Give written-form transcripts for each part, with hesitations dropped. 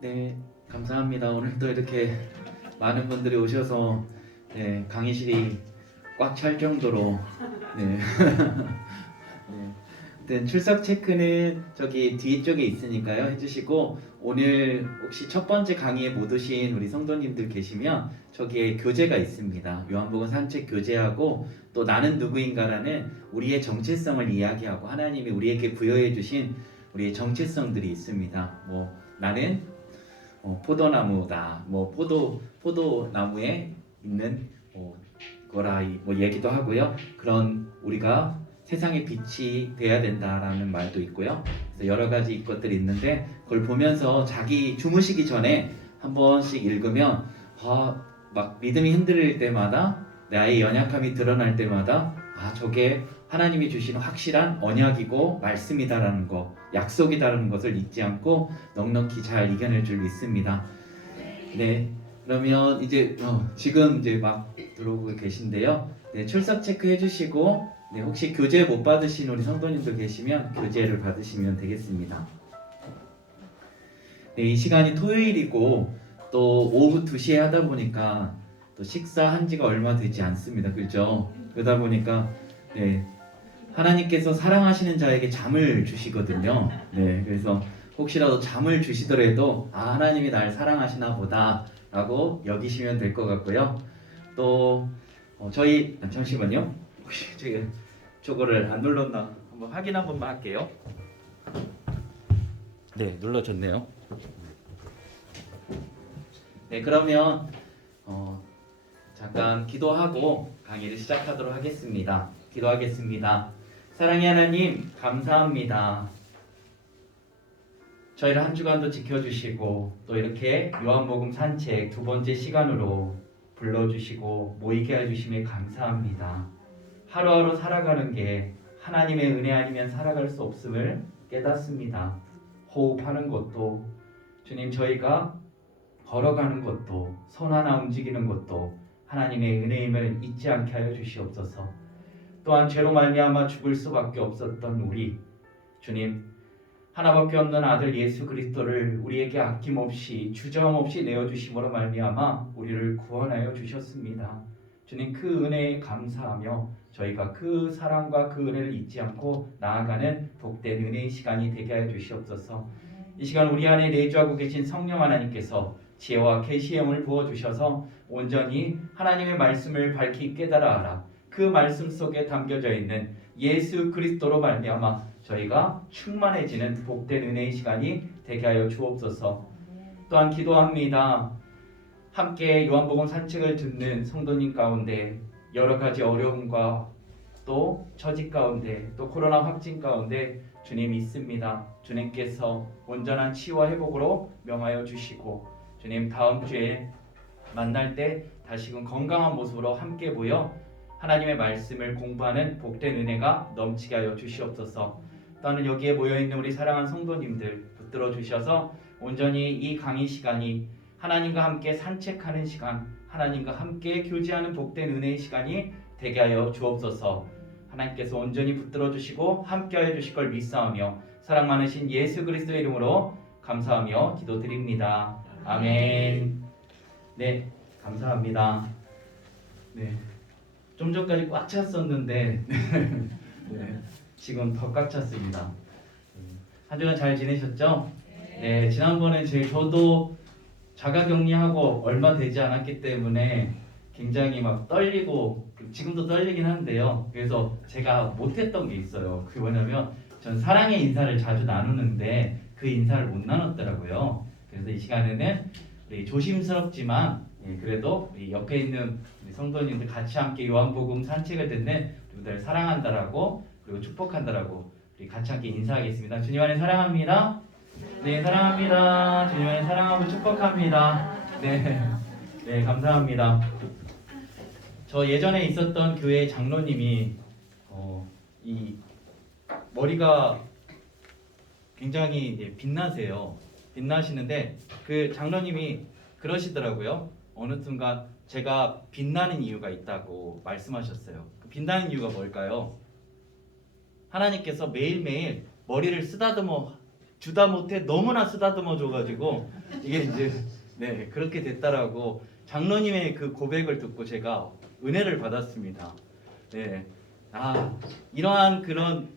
네, 감사합니다. 오늘도 이렇게 많은 분들이 오셔서 강의실이 꽉 찰 정도로 네. 네. 아무튼 출석 체크는 저기 뒤쪽에 있으니까요 해주시고, 오늘 혹시 첫 번째 강의에 못 오신 우리 성도님들 계시면 저기에 교재가 있습니다. 요한복음 산책 교재하고 또 나는 누구인가라는 우리의 정체성을 이야기하고 하나님이 우리에게 부여해 주신 우리의 정체성들이 있습니다. 뭐 나는 포도나무다, 뭐 포도나무에 있는 거라 뭐 얘기도 하고요. 그런 우리가 세상의 빛이 돼야 된다라는 말도 있고요. 그래서 여러 가지 것들이 있는데 그걸 보면서 자기 주무시기 전에 한 번씩 읽으면 막 믿음이 흔들릴 때마다, 나의 연약함이 드러날 때마다 저게 하나님이 주시는 확실한 언약이고 말씀이다라는 거, 약속이다라는 것을 잊지 않고 넉넉히 잘 이겨낼 줄 믿습니다. 네, 그러면 이제 지금 이제 막 들어오고 계신데요. 네, 출석 체크 해주시고, 네, 혹시 교재 못 받으신 우리 성도님들 계시면 교재를 받으시면 되겠습니다. 네, 이 시간이 토요일이고 또 오후 2시에 하다 보니까 또 식사한 지가 얼마 되지 않습니다. 그렇죠? 그러다 보니까 네, 하나님께서 사랑하시는 자에게 잠을 주시거든요. 네, 그래서 혹시라도 잠을 주시더라도 하나님이 날 사랑하시나 보다라고 여기시면 될 것 같고요. 또 저희 잠시만요. 혹시 제가 저거를 안 눌렀나 한번 확인 한 번만 할게요. 네, 눌러졌네요. 네, 그러면 잠깐 기도하고 강의를 시작하도록 하겠습니다. 기도하겠습니다. 사랑의 하나님, 감사합니다. 저희를 한 주간도 지켜주시고 또 이렇게 요한복음 산책 두 번째 시간으로 불러주시고 모이게 해주심에 감사합니다. 하루하루 살아가는 게 하나님의 은혜 아니면 살아갈 수 없음을 깨닫습니다. 호흡하는 것도, 주님, 저희가 걸어가는 것도, 손 하나 움직이는 것도 하나님의 은혜임을 잊지 않게 하여 주시옵소서. 또한 죄로 말미암아 죽을 수밖에 없었던 우리, 주님, 하나밖에 없는 아들 예수 그리스도를 우리에게 아낌없이 주저함없이 내어주심으로 말미암아 우리를 구원하여 주셨습니다. 주님, 그 은혜에 감사하며 저희가 그 사랑과 그 은혜를 잊지 않고 나아가는 복된 은혜의 시간이 되게 하여 주시옵소서. 이 시간 우리 안에 내주하고 계신 성령 하나님께서 지혜와 계시의 영을 부어주셔서 온전히 하나님의 말씀을 밝히 깨달아 알아 그 말씀 속에 담겨져 있는 예수 그리스도로 말미암아 저희가 충만해지는 복된 은혜의 시간이 되게 하여 주옵소서. 또한 기도합니다. 함께 요한복음 산책을 듣는 성도님 가운데 여러 가지 어려움과 또 처지 가운데 또 코로나 확진 가운데 주님 있습니다. 주님께서 온전한 치유와 회복으로 명하여 주시고, 주님 다음 주에 만날 때 다시금 건강한 모습으로 함께 모여 하나님의 말씀을 공부하는 복된 은혜가 넘치게 하여 주시옵소서. 또한 여기에 모여있는 우리 사랑하는 성도님들 붙들어 주셔서 온전히 이 강의 시간이 하나님과 함께 산책하는 시간, 하나님과 함께 교제하는 복된 은혜의 시간이 되게 하여 주옵소서. 하나님께서 온전히 붙들어 주시고 함께 하여 주실 걸 믿사오며 사랑 많으신 예수 그리스도의 이름으로 감사하며 기도드립니다. 아멘. 네, 감사합니다. 네, 좀 전까지 꽉 찼었는데 네, 지금 더 꽉 찼습니다. 한 주간 잘 지내셨죠? 네, 지난번에 저도 자가격리하고 얼마 되지 않았기 때문에 굉장히 막 떨리고 지금도 떨리긴 한데요. 그래서 제가 못했던 게 있어요. 그게 뭐냐면 전 사랑의 인사를 자주 나누는데 그 인사를 못 나눴더라고요. 그래서 이 시간에는 우리 조심스럽지만 그래도 우리 옆에 있는 우리 성도님들 같이 함께 요한복음 산책을 듣는 우리들 사랑한다라고 그리고 축복한다라고 우리 같이 함께 인사하겠습니다. 주님 안에 사랑합니다. 네, 사랑합니다. 주님 안에 사랑하고 축복합니다. 네, 네, 감사합니다. 저 예전에 있었던 교회 장로님이 이 머리가 굉장히 빛나세요. 빛나시는데 그 장로님이 그러시더라고요. 어느 순간 제가 빛나는 이유가 있다고 말씀하셨어요. 그 빛나는 이유가 뭘까요? 하나님께서 매일매일 머리를 쓰다듬어 주다 못해 너무나 쓰다듬어 줘가지고 이게 이제 네 그렇게 됐다라고 장로님의 그 고백을 듣고 제가 은혜를 받았습니다. 네, 이러한 그런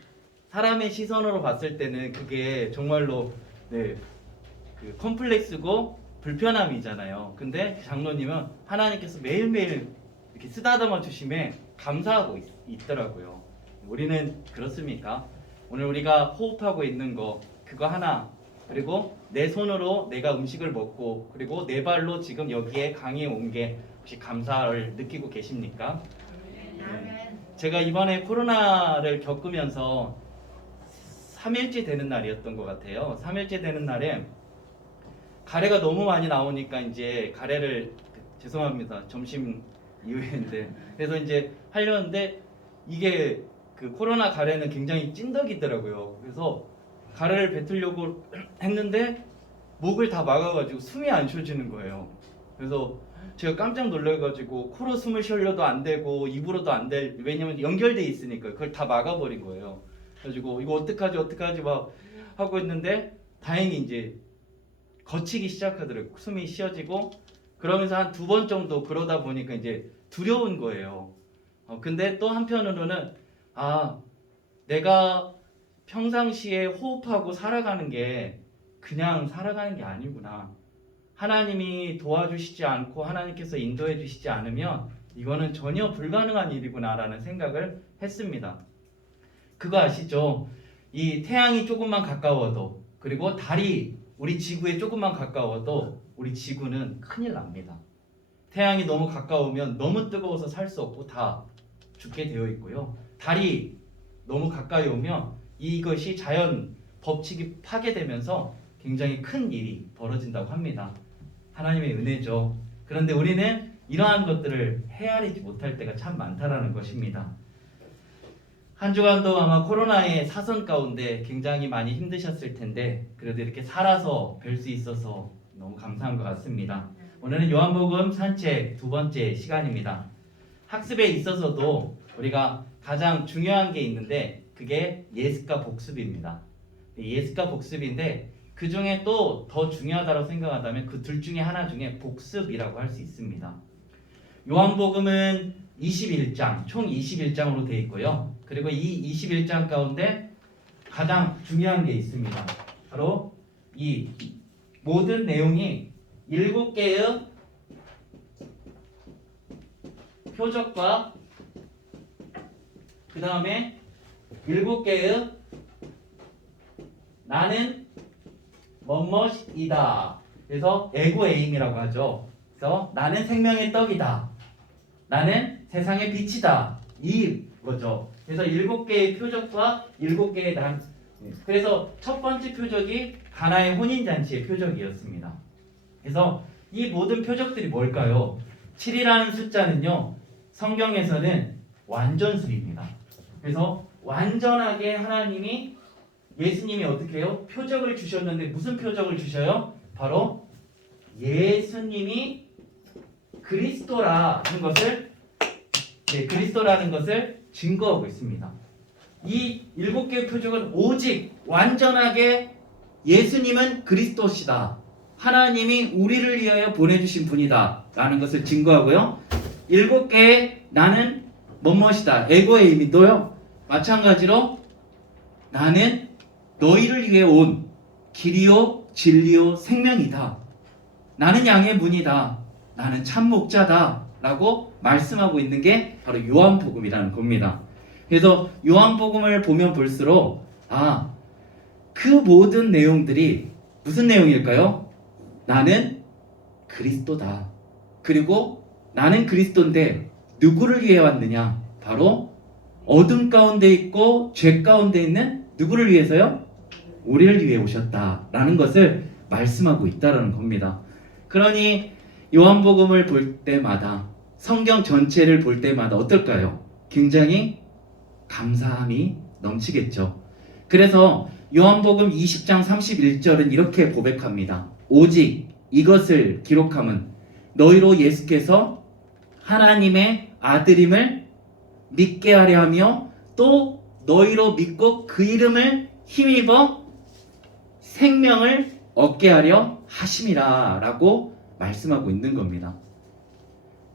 사람의 시선으로 봤을 때는 그게 정말로 그 컴플렉스고 불편함이잖아요. 근데 장로님은 하나님께서 매일매일 이렇게 쓰다듬어 주심에 감사하고 있더라고요. 우리는 그렇습니까? 오늘 우리가 호흡하고 있는 거 그거 하나, 그리고 내 손으로 내가 음식을 먹고, 그리고 내 발로 지금 여기에 강의에 온 게 혹시 감사를 느끼고 계십니까? 제가 이번에 코로나를 겪으면서 3일째 되는 날이었던 것 같아요. 3일째 되는 날에 가래가 너무 많이 나오니까 이제 가래를 죄송합니다. 점심 이후인데 그래서 이제 하려는데 이게 그 코로나 가래는 굉장히 찐덕이더라고요. 그래서 가래를 뱉으려고 했는데 목을 다 막아가지고 숨이 안 쉬어지는 거예요. 그래서 제가 깜짝 놀라가지고 코로 숨을 쉬려도 안 되고 입으로도 안 될, 왜냐면 연결돼 있으니까 그걸 다 막아버린 거예요. 그래가지고 이거 어떡하지 막 하고 있는데 다행히 이제 거치기 시작하더라고요. 숨이 쉬어지고 그러면서 한 2번 정도 그러다 보니까 이제 두려운 거예요. 근데 또 한편으로는 내가 평상시에 호흡하고 살아가는 게 그냥 살아가는 게 아니구나. 하나님이 도와주시지 않고 하나님께서 인도해 주시지 않으면 이거는 전혀 불가능한 일이구나라는 생각을 했습니다. 그거 아시죠? 이 태양이 조금만 가까워도, 그리고 달이 우리 지구에 조금만 가까워도 우리 지구는 큰일 납니다. 태양이 너무 가까우면 너무 뜨거워서 살 수 없고 다 죽게 되어 있고요. 달이 너무 가까이 오면 이것이 자연 법칙이 파괴되면서 굉장히 큰 일이 벌어진다고 합니다. 하나님의 은혜죠. 그런데 우리는 이러한 것들을 헤아리지 못할 때가 참 많다라는 것입니다. 한 주간도 아마 코로나의 사선 가운데 굉장히 많이 힘드셨을 텐데 그래도 이렇게 살아서 뵐 수 있어서 너무 감사한 것 같습니다. 오늘은 요한복음 산책 2번째 시간입니다. 학습에 있어서도 우리가 가장 중요한 게 있는데 그게 예습과 복습입니다. 예습과 복습인데 그 중에 또 더 중요하다고 생각한다면 그 둘 중에 하나 중에 복습이라고 할 수 있습니다. 요한복음은 21장, 총 21장으로 되어 있고요. 그리고 이 21장 가운데 가장 중요한 게 있습니다. 바로 이 모든 내용이 7개의 표적과 그 다음에 7개의 나는 뭐뭐이다. 그래서 에고에임이라고 하죠. 그래서 나는 생명의 떡이다. 나는 세상의 빛이다. 이거죠. 그래서 7개의 표적과 7개의 난. 그래서 첫 번째 표적이 가나의 혼인잔치의 표적이었습니다. 그래서 이 모든 표적들이 뭘까요? 7이라는 숫자는요, 성경에서는 완전수입니다. 그래서 완전하게 하나님이, 예수님이 어떻게 해요? 표적을 주셨는데 무슨 표적을 주셔요? 바로 예수님이 그리스도라는 것을, 그리스도라는 것을 증거하고 있습니다. 이 7개의 표적은 오직 완전하게 예수님은 그리스도시다. 하나님이 우리를 위하여 보내주신 분이다. 라는 것을 증거하고요. 7개의 나는 뭐뭐이다. 에고의 의미도요. 마찬가지로 나는 너희를 위해 온 길이요 진리요 생명이다. 나는 양의 문이다. 나는 참 목자다. 라고 말씀하고 있는 게 바로 요한복음이라는 겁니다. 그래서 요한복음을 보면 볼수록 그 모든 내용들이 무슨 내용일까요? 나는 그리스도다. 그리고 나는 그리스도인데 누구를 위해 왔느냐? 바로 어둠 가운데 있고 죄 가운데 있는 누구를 위해서요? 우리를 위해 오셨다라는 것을 말씀하고 있다라는 겁니다. 그러니 요한복음을 볼 때마다, 성경 전체를 볼 때마다 어떨까요? 굉장히 감사함이 넘치겠죠. 그래서 요한복음 20장 31절은 이렇게 고백합니다. 오직 이것을 기록함은 너희로 예수께서 하나님의 아들임을 믿게 하려 하며 또 너희로 믿고 그 이름을 힘입어 생명을 얻게 하려 하심이라라고 말씀하고 있는 겁니다.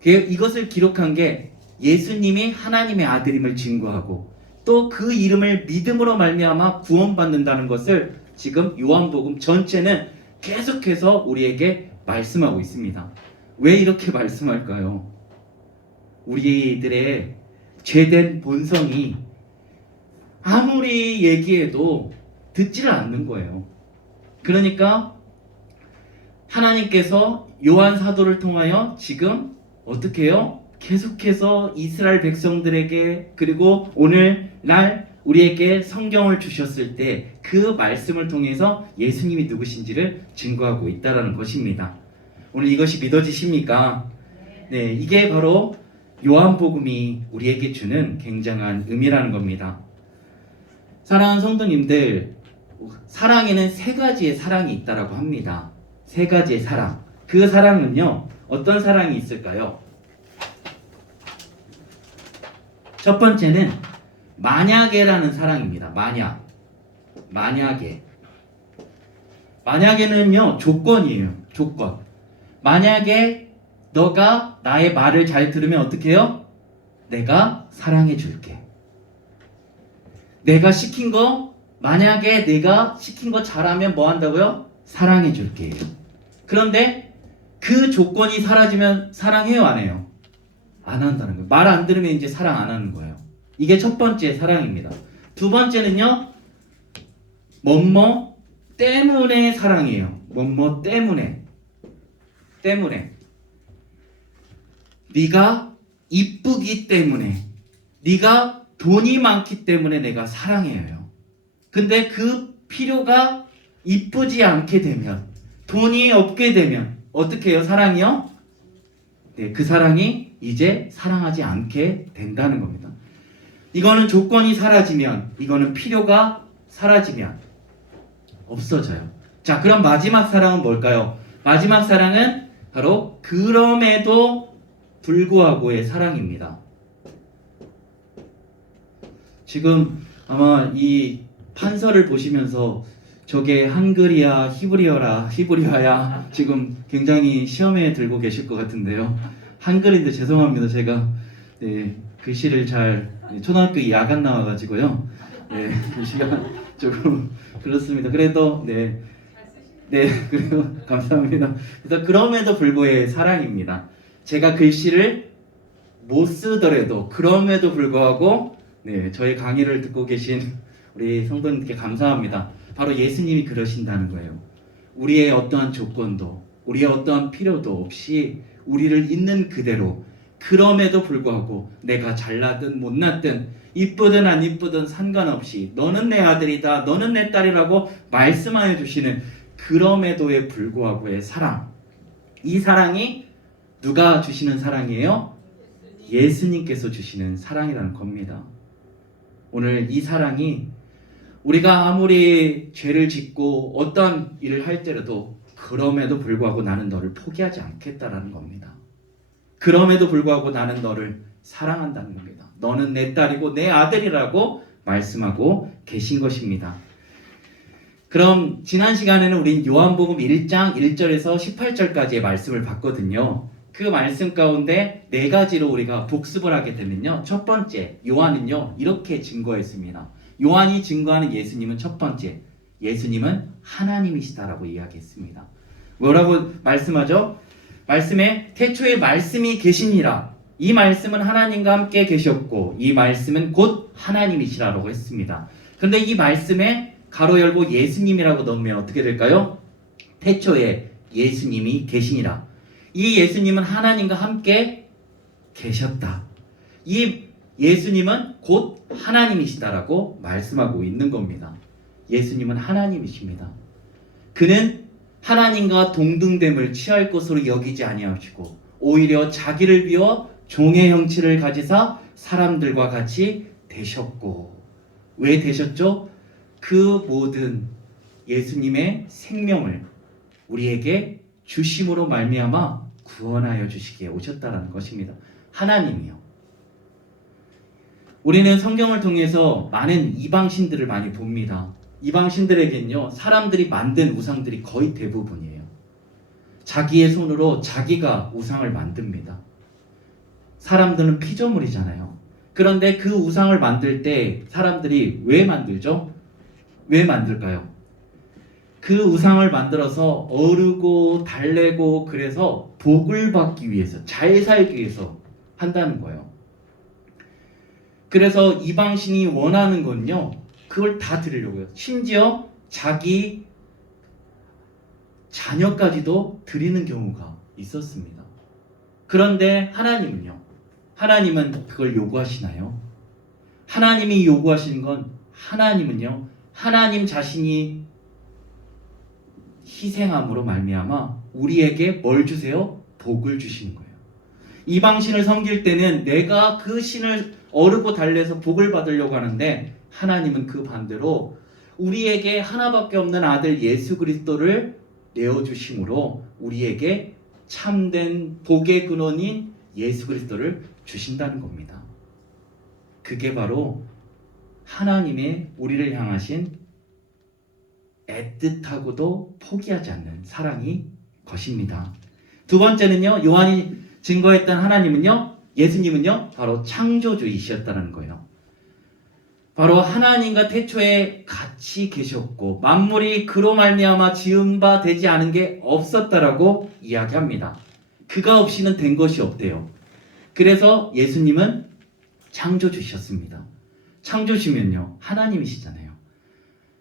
이것을 기록한 게 예수님이 하나님의 아들임을 증거하고 또 그 이름을 믿음으로 말미암아 구원받는다는 것을 지금 요한복음 전체는 계속해서 우리에게 말씀하고 있습니다. 왜 이렇게 말씀할까요? 우리들의 죄된 본성이 아무리 얘기해도 듣지를 않는 거예요. 그러니까 하나님께서 요한 사도를 통하여 지금 어떻게 해요? 계속해서 이스라엘 백성들에게 그리고 오늘날 우리에게 성경을 주셨을 때 그 말씀을 통해서 예수님이 누구신지를 증거하고 있다는 것입니다. 오늘 이것이 믿어지십니까? 네, 이게 바로 요한복음이 우리에게 주는 굉장한 의미라는 겁니다. 사랑하는 성도님들, 사랑에는 세 가지의 사랑이 있다라고 합니다. 세 가지의 사랑. 그 사랑은요, 어떤 사랑이 있을까요? 첫 번째는 만약에라는 사랑입니다. 만약에는요, 조건이에요. 조건. 만약에 너가 나의 말을 잘 들으면 어떻게 해요? 내가 사랑해 줄게. 만약에 내가 시킨 거 잘하면 뭐 한다고요? 사랑해 줄게요. 그런데 그 조건이 사라지면 사랑해요, 안 해요? 안 한다는 거예요. 말 안 들으면 이제 사랑 안 하는 거예요. 이게 첫 번째 사랑입니다. 두 번째는요, 뭐뭐 때문에 사랑이에요. 뭐뭐 때문에. 네가 이쁘기 때문에, 네가 돈이 많기 때문에 내가 사랑해요. 근데 그 필요가 이쁘지 않게 되면, 돈이 없게 되면 어떻게 해요? 사랑이요? 네, 그 사랑이 이제 사랑하지 않게 된다는 겁니다. 이거는 조건이 사라지면, 이거는 필요가 사라지면 없어져요. 자, 그럼 마지막 사랑은 뭘까요? 마지막 사랑은 바로 그럼에도 불구하고의 사랑입니다. 지금 아마 이 판서를 보시면서 저게 한글이야 히브리어야 지금 굉장히 시험에 들고 계실 것 같은데요. 한글인데 죄송합니다. 제가 글씨를 초등학교 야간 나와가지고요. 글씨가 조금 그렇습니다. 그래도 그래요. 감사합니다. 그래서 그럼에도 불구하고의 사랑입니다. 제가 글씨를 못 쓰더라도 그럼에도 불구하고 저희 강의를 듣고 계신 우리 성도님께 감사합니다. 바로 예수님이 그러신다는 거예요. 우리의 어떠한 조건도 우리의 어떠한 필요도 없이 우리를 있는 그대로 그럼에도 불구하고 내가 잘나든 못났든 이쁘든 안 이쁘든 상관없이 너는 내 아들이다 너는 내 딸이라고 말씀하여 주시는 그럼에도에 불구하고의 사랑. 이 사랑이 누가 주시는 사랑이에요? 예수님께서 주시는 사랑이라는 겁니다. 오늘 이 사랑이 우리가 아무리 죄를 짓고 어떤 일을 할때라도 그럼에도 불구하고 나는 너를 포기하지 않겠다라는 겁니다. 그럼에도 불구하고 나는 너를 사랑한다는 겁니다. 너는 내 딸이고 내 아들이라고 말씀하고 계신 것입니다. 그럼 지난 시간에는 우린 요한복음 1장 1절에서 18절까지의 말씀을 봤거든요. 그 말씀 가운데 네 가지로 우리가 복습을 하게 되면요. 첫 번째, 요한은요 이렇게 증거했습니다. 요한이 증거하는 예수님은 첫 번째, 예수님은 하나님이시다라고 이야기했습니다. 뭐라고 말씀하죠? 말씀에 태초에 말씀이 계시니라. 이 말씀은 하나님과 함께 계셨고 이 말씀은 곧 하나님이시라고 했습니다. 그런데 이 말씀에 가로 열고 예수님이라고 넣으면 어떻게 될까요? 태초에 예수님이 계시니라. 이 예수님은 하나님과 함께 계셨다. 이 예수님은 곧 하나님이시다라고 말씀하고 있는 겁니다. 예수님은 하나님이십니다. 그는 하나님과 동등됨을 취할 것으로 여기지 아니하시고 오히려 자기를 비워 종의 형체를 가지사 사람들과 같이 되셨고. 왜 되셨죠? 그 모든 예수님의 생명을 우리에게 주심으로 말미암아 구원하여 주시기에 오셨다라는 것입니다. 하나님이요. 우리는 성경을 통해서 많은 이방신들을 많이 봅니다. 이방신들에겐요, 사람들이 만든 우상들이 거의 대부분이에요. 자기의 손으로 자기가 우상을 만듭니다. 사람들은 피조물이잖아요. 그런데 그 우상을 만들 때 사람들이 왜 만들죠? 왜 만들까요? 그 우상을 만들어서 어르고 달래고 그래서 복을 받기 위해서, 잘 살기 위해서 한다는 거예요. 그래서 이방신이 원하는 건요, 그걸 다 드리려고요. 심지어 자기 자녀까지도 드리는 경우가 있었습니다. 그런데 하나님은요, 하나님은 그걸 요구하시나요? 하나님이 요구하시는 건, 하나님은요, 하나님 자신이 희생함으로 말미암아 우리에게 뭘 주세요? 복을 주시는 거예요. 이방신을 섬길 때는 내가 그 신을 어르고 달래서 복을 받으려고 하는데, 하나님은 그 반대로 우리에게 하나밖에 없는 아들 예수 그리스도를 내어주심으로 우리에게 참된 복의 근원인 예수 그리스도를 주신다는 겁니다. 그게 바로 하나님의 우리를 향하신 애틋하고도 포기하지 않는 사랑이 것입니다. 두 번째는요, 요한이 증거했던 하나님은요, 예수님은요, 바로 창조주이셨다는 거예요. 바로 하나님과 태초에 같이 계셨고 만물이 그로 말미암아 지은 바 되지 않은 게 없었다라고 이야기합니다. 그가 없이는 된 것이 없대요. 그래서 예수님은 창조주셨습니다. 창조주면요, 하나님이시잖아요.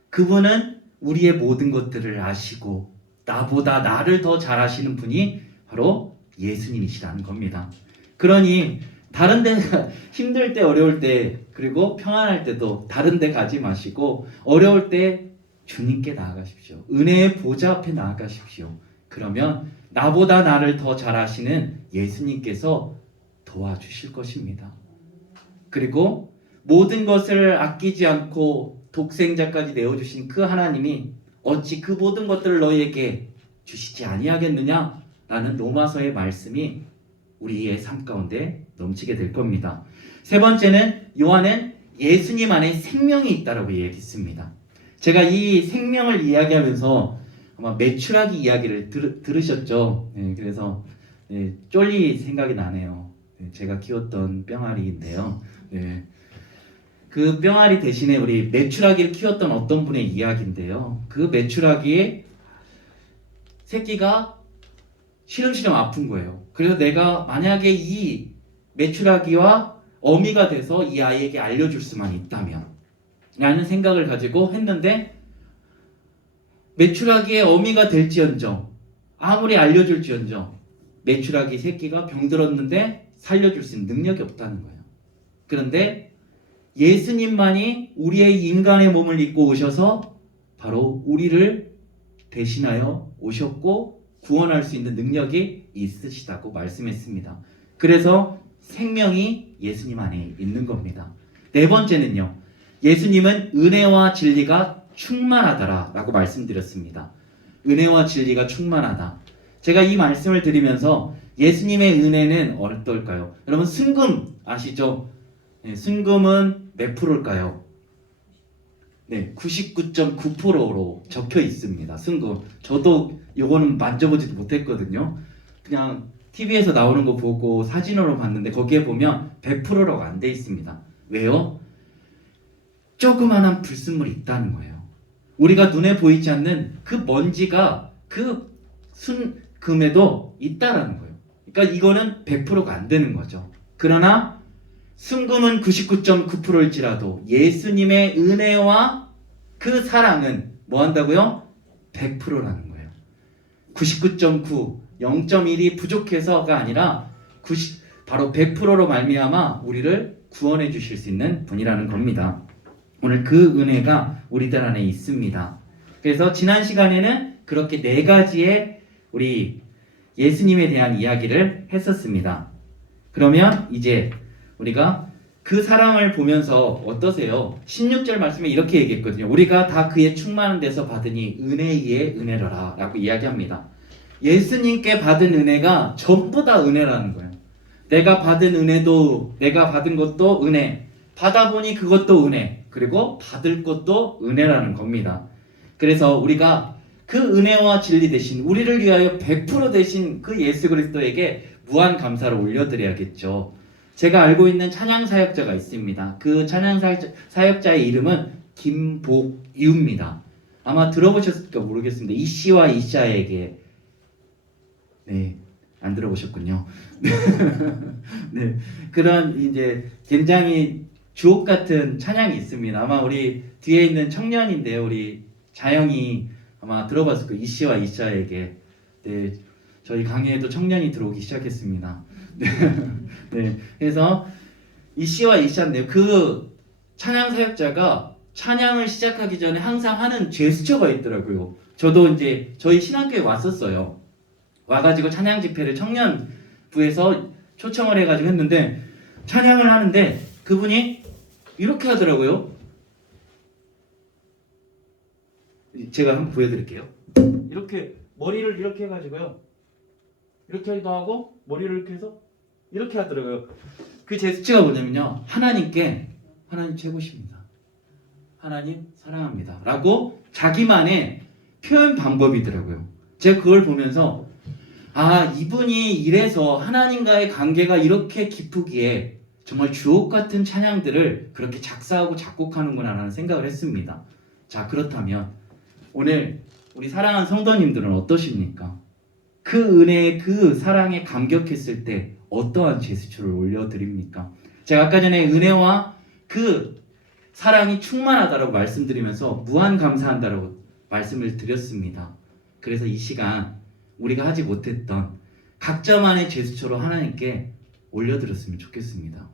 그분은 우리의 모든 것들을 아시고 나보다 나를 더 잘 아시는 분이 바로 예수님이시라는 겁니다. 그러니 다른 데 힘들 때, 어려울 때, 그리고 평안할 때도 다른 데 가지 마시고 어려울 때 주님께 나아가십시오. 은혜의 보좌 앞에 나아가십시오. 그러면 나보다 나를 더 잘 아시는 예수님께서 도와주실 것입니다. 그리고 모든 것을 아끼지 않고 독생자까지 내어주신 그 하나님이 어찌 그 모든 것들을 너희에게 주시지 아니하겠느냐? 라는 로마서의 말씀이 우리의 삶 가운데 넘치게 될 겁니다. 세 번째는, 요한은 예수님 안에 생명이 있다라고 얘기했습니다. 제가 이 생명을 이야기하면서 아마 메추라기 이야기를 들으셨죠? 네, 그래서 쫄리 생각이 나네요. 제가 키웠던 뿅아리인데요. 네, 그 뿅아리 대신에 우리 메추라기를 키웠던 어떤 분의 이야기인데요. 그 메추라기의 새끼가 시름시름 아픈 거예요. 그래서 내가 만약에 이 메추라기와 어미가 돼서 이 아이에게 알려줄 수만 있다면 라는 생각을 가지고 했는데, 메추라기의 어미가 될지언정, 아무리 알려줄지언정 메추라기 새끼가 병들었는데 살려줄 수 있는 능력이 없다는 거예요. 그런데 예수님만이 우리의 인간의 몸을 입고 오셔서 바로 우리를 대신하여 오셨고 구원할 수 있는 능력이 있으시다고 말씀했습니다. 그래서 생명이 예수님 안에 있는 겁니다. 네 번째는요, 예수님은 은혜와 진리가 충만하다라고 말씀드렸습니다. 은혜와 진리가 충만하다. 제가 이 말씀을 드리면서 예수님의 은혜는 어떨까요? 여러분, 순금 아시죠? 네, 순금은 몇 프로일까요? 네, 99.9%로 적혀 있습니다. 순금. 저도 요거는 만져보지도 못했거든요. 그냥 TV에서 나오는 거 보고 사진으로 봤는데 거기에 보면 100%라고 안 돼 있습니다. 왜요? 조그만한 불순물이 있다는 거예요. 우리가 눈에 보이지 않는 그 먼지가 그 순금에도 있다라는 거예요. 그러니까 이거는 100%가 안 되는 거죠. 그러나 순금은 99.9%일지라도 예수님의 은혜와 그 사랑은 뭐 한다고요? 100%라는 거예요. 99.9, 0.1이 부족해서가 아니라 바로 100%로 말미암아 우리를 구원해 주실 수 있는 분이라는 겁니다. 오늘 그 은혜가 우리들 안에 있습니다. 그래서 지난 시간에는 그렇게 네 가지의 우리 예수님에 대한 이야기를 했었습니다. 그러면 이제 우리가 그 사랑을 보면서 어떠세요? 16절 말씀에 이렇게 얘기했거든요. 우리가 다 그의 충만한 데서 받으니 은혜에 은혜로라 라고 이야기합니다. 예수님께 받은 은혜가 전부 다 은혜라는 거예요. 내가 받은 은혜도, 내가 받은 것도 은혜, 받아보니 그것도 은혜, 그리고 받을 것도 은혜라는 겁니다. 그래서 우리가 그 은혜와 진리 대신 우리를 위하여 100% 되신 그 예수 그리스도에게 무한 감사를 올려드려야겠죠. 제가 알고 있는 찬양 사역자가 있습니다. 그 찬양 사역자의 이름은 김복유입니다. 아마 들어보셨을까 모르겠습니다. 이씨와 이샤에게. 네, 안 들어보셨군요. 네, 그런 이제 굉장히 주옥 같은 찬양이 있습니다. 아마 우리 뒤에 있는 청년인데요, 우리 자영이 아마 들어봤을 거예요. 이씨와 이샤에게. 네, 저희 강의에도 청년이 들어오기 시작했습니다. 네, 네, 그래서 이씨와 이샤인데요. 그 찬양 사역자가 찬양을 시작하기 전에 항상 하는 제스처가 있더라고요. 저도 이제 저희 신학교에 왔었어요. 와가지고 찬양 집회를 청년부에서 초청을 해가지고 했는데 찬양을 하는데 그분이 이렇게 하더라고요. 제가 한번 보여드릴게요. 이렇게 머리를 이렇게 해가지고요. 이렇게 하기도 하고 머리를 이렇게 해서 이렇게 하더라고요. 그 제스처가 뭐냐면요. 하나님 최고십니다. 하나님 사랑합니다. 라고 자기만의 표현 방법이더라고요. 제가 그걸 보면서 아, 이분이 이래서 하나님과의 관계가 이렇게 깊으기에 정말 주옥 같은 찬양들을 그렇게 작사하고 작곡하는구나 라는 생각을 했습니다. 자, 그렇다면 오늘 우리 사랑하는 성도님들은 어떠십니까? 그 은혜의 그 사랑에 감격했을 때 어떠한 제스처를 올려드립니까? 제가 아까 전에 은혜와 그 사랑이 충만하다라고 말씀드리면서 무한 감사한다라고 말씀을 드렸습니다. 그래서 이 시간 우리가 하지 못했던 각자만의 제스처로 하나님께 올려드렸으면 좋겠습니다.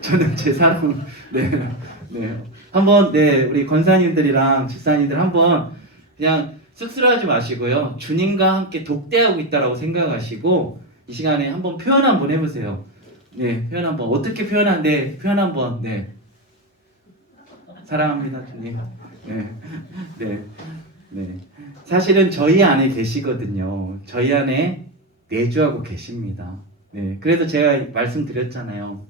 저는 제 사랑 네 한번 우리 권사님들이랑 집사님들 한번 그냥 쑥스러워하지 마시고요. 주님과 함께 독대하고 있다라고 생각하시고 이 시간에 한번 표현 한번 해보세요. 네, 표현 한번 어떻게 표현하는데 표현 한번 사랑합니다, 주님. 네. 사실은 저희 안에 계시거든요. 저희 안에 내주하고 계십니다. 네, 그래서 제가 말씀드렸잖아요.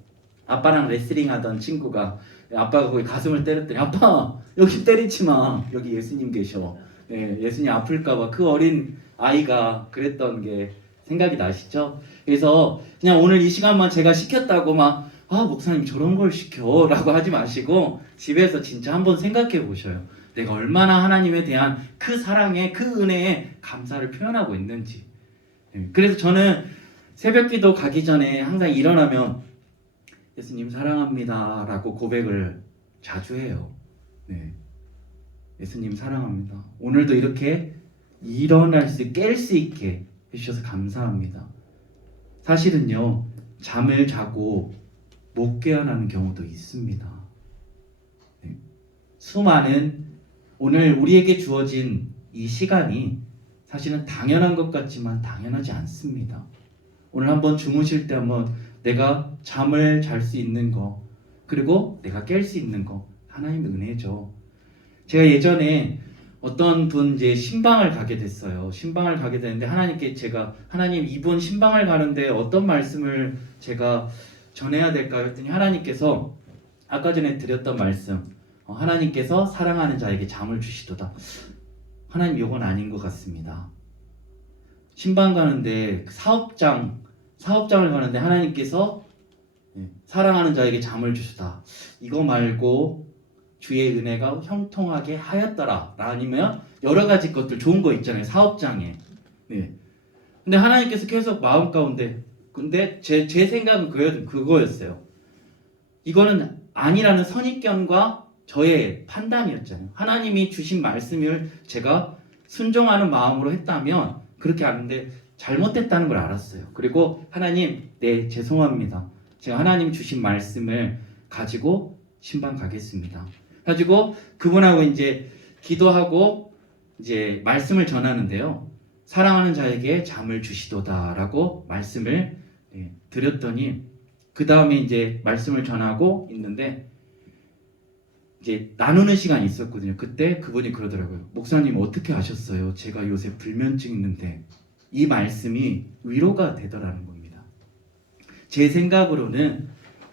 아빠랑 레슬링 하던 친구가 아빠가 거기 가슴을 때렸더니 아빠 여기 때리지 마. 여기 예수님 계셔. 네, 예수님 아플까봐 그 어린 아이가 그랬던 게 생각이 나시죠? 그래서 그냥 오늘 이 시간만 제가 시켰다고 막 목사님 저런 걸 시켜 라고 하지 마시고 집에서 진짜 한번 생각해 보셔요. 내가 얼마나 하나님에 대한 그 사랑에 그 은혜에 감사를 표현하고 있는지. 그래서 저는 새벽기도 가기 전에 항상 일어나면 예수님 사랑합니다 라고 고백을 자주 해요. 네. 예수님 사랑합니다. 오늘도 이렇게 일어날 수 깰 수 있게 해주셔서 감사합니다. 사실은요, 잠을 자고 못 깨어나는 경우도 있습니다. 네. 수많은 오늘 우리에게 주어진 이 시간이 사실은 당연한 것 같지만 당연하지 않습니다. 오늘 한번 주무실 때 한번 내가 잠을 잘 수 있는 거, 그리고 내가 깰 수 있는 거 하나님의 은혜죠. 제가 예전에 어떤 분 이제 신방을 가게 됐어요. 신방을 가게 됐는데 하나님께 제가 하나님 이분 신방을 가는데 어떤 말씀을 제가 전해야 될까요? 했더니 하나님께서 아까 전에 드렸던 말씀, 하나님께서 사랑하는 자에게 잠을 주시도다. 하나님 이건 아닌 것 같습니다. 신방 가는데 사업장을 가는데 하나님께서 사랑하는 자에게 잠을 주시다. 이거 말고 주의 은혜가 형통하게 하였더라. 아니면 여러 가지 것들 좋은 거 있잖아요. 사업장에. 네. 근데 하나님께서 계속 마음 가운데 근데 제 생각은 그거였어요. 이거는 아니라는 선입견과 저의 판단이었잖아요. 하나님이 주신 말씀을 제가 순종하는 마음으로 했다면 그렇게 하는데 잘못됐다는 걸 알았어요. 그리고 하나님, 네, 죄송합니다. 제가 하나님 주신 말씀을 가지고 신방 가겠습니다. 가지고 그분하고 이제 기도하고 이제 말씀을 전하는데요. 사랑하는 자에게 잠을 주시도다라고 말씀을 드렸더니 그 다음에 이제 말씀을 전하고 있는데 이제 나누는 시간이 있었거든요. 그때 그분이 그러더라고요. 목사님 어떻게 아셨어요? 제가 요새 불면증 있는데 이 말씀이 위로가 되더라는 겁니다. 제 생각으로는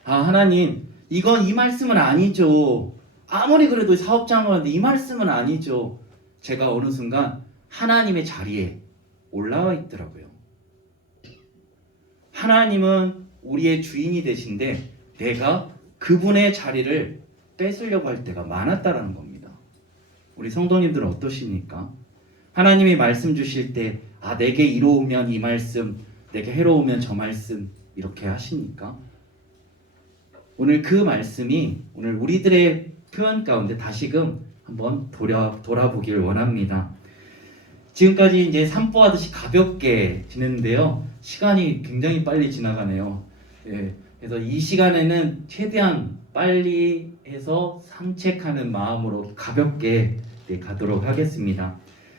아, 하나님, 이건 이 말씀은 아니죠. 아무리 그래도 사업장관인데 이 말씀은 아니죠. 제가 어느 순간 하나님의 자리에 올라와 있더라고요. 하나님은 우리의 주인이 되신데 내가 그분의 자리를 뺏으려고 할 때가 많았다라는 겁니다. 우리 성도님들은 어떠십니까? 하나님이 말씀 주실 때 내게 이로우면 이 말씀, 내게 해로우면 저 말씀 이렇게 하십니까? 오늘 그 말씀이 오늘 우리들의 표현 가운데 다시금 한번 돌아보길 원합니다. 지금까지 이제 산보하듯이 가볍게 지냈는데요. 시간이 굉장히 빨리 지나가네요. 예, 그래서 이 시간에는 최대한 빨리 해서 산책하는 마음으로 가볍게 가도록 하겠습니다.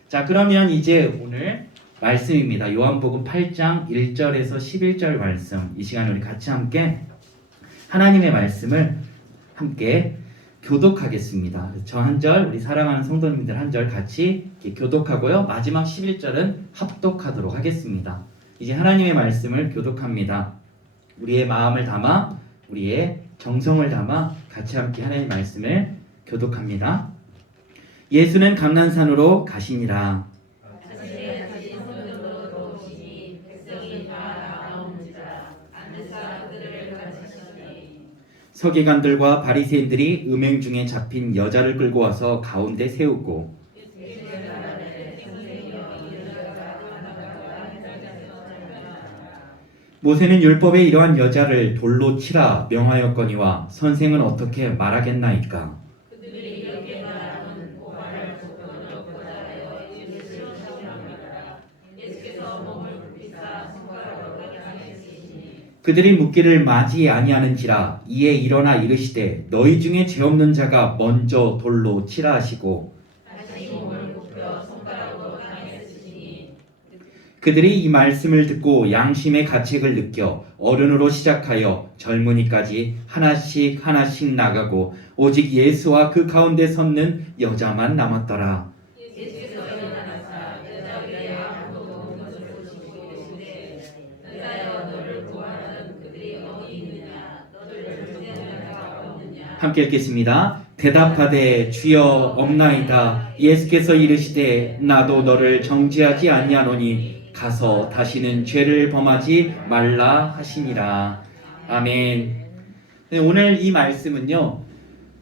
자, 그러면 이제 오늘 말씀입니다. 요한복음 8장 1절에서 11절 말씀, 이 시간에 우리 같이 함께 하나님의 말씀을 함께 교독하겠습니다. 저 한 절, 우리 사랑하는 성도님들 한 절 같이 교독하고요. 마지막 11절은 합독하도록 하겠습니다. 이제 하나님의 말씀을 교독합니다. 우리의 마음을 담아, 우리의 정성을 담아 같이 함께 하나님의 말씀을 교독합니다. 예수는 감난산으로 가시니라. 서기관들과 바리새인들이 음행 중에 잡힌 여자를 끌고 와서 가운데 세우고 모세는 율법에 이러한 여자를 돌로 치라 명하였거니와 선생은 어떻게 말하겠나이까? 그들이 묻기를 맞이 아니하는지라 이에 일어나 이르시되 너희 중에 죄 없는 자가 먼저 돌로 치라 하시고 그들이 이 말씀을 듣고 양심의 가책을 느껴 어른으로 시작하여 젊은이까지 하나씩 하나씩 나가고 오직 예수와 그 가운데 섰는 여자만 남았더라. 함께 읽겠습니다. 대답하되 주여 없나이다. 예수께서 이르시되 나도 너를 정죄하지 아니하노니 가서 다시는 죄를 범하지 말라 하시니라. 아멘. 오늘 이 말씀은요,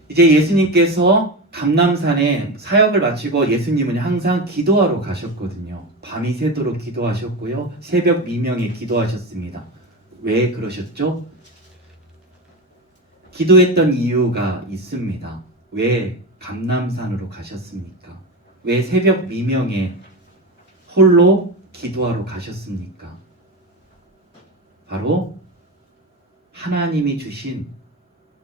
이제 예수님께서 감람산에 사역을 마치고 예수님은 항상 기도하러 가셨거든요. 밤이 새도록 기도하셨고요, 새벽 미명에 기도하셨습니다. 왜 그러셨죠? 기도했던 이유가 있습니다. 왜 감람산으로 가셨습니까? 왜 새벽 미명에 홀로 기도하러 가셨습니까? 바로 하나님이 주신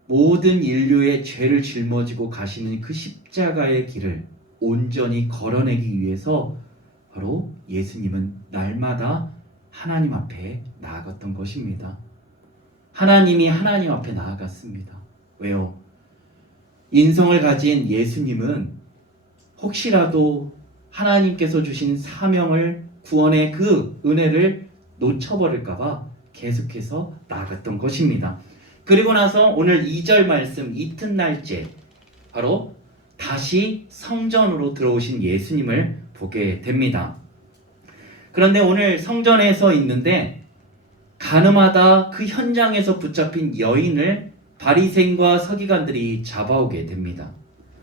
모든 인류의 죄를 짊어지고 가시는 그 십자가의 길을 온전히 걸어내기 위해서 바로 예수님은 날마다 하나님 앞에 나아갔던 것입니다. 하나님이 하나님 앞에 나아갔습니다. 왜요? 인성을 가진 예수님은 혹시라도 하나님께서 주신 사명을, 구원의 그 은혜를 놓쳐버릴까봐 계속해서 나아갔던 것입니다. 그리고 나서 오늘 2절 말씀, 이튿날째 바로 다시 성전으로 들어오신 예수님을 보게 됩니다. 그런데 오늘 성전에서 있는데 가늠하다 그 현장에서 붙잡힌 여인을 바리새인과 서기관들이 잡아오게 됩니다.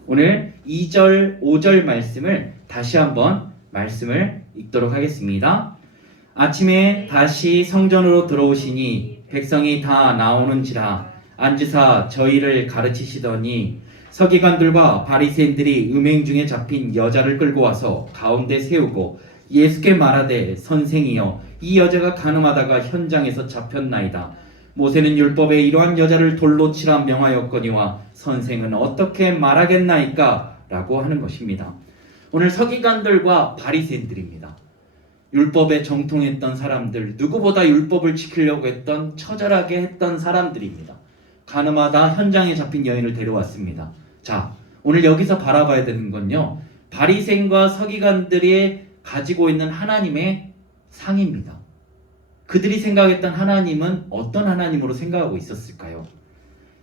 오늘 2절, 5절 말씀을 다시 한번 말씀을 읽도록 하겠습니다. 아침에 다시 성전으로 들어오시니 백성이 다 나오는지라 앉으사 저희를 가르치시더니 서기관들과 바리새인들이 음행 중에 잡힌 여자를 끌고 와서 가운데 세우고 예수께 말하되 선생이여 이 여자가 간음하다가 현장에서 잡혔나이다. 모세는 율법에 이러한 여자를 돌로 치라 명하였거니와 선생은 어떻게 말하겠나이까? 라고 하는 것입니다. 오늘 서기관들과 바리새인들입니다. 율법에 정통했던 사람들, 누구보다 율법을 지키려고 했던, 처절하게 했던 사람들입니다. 간음하다 현장에 잡힌 여인을 데려왔습니다. 자, 오늘 여기서 바라봐야 되는 건요, 바리새인과 서기관들이 가지고 있는 하나님의 상입니다. 그들이 생각했던 하나님은 어떤 하나님으로 생각하고 있었을까요?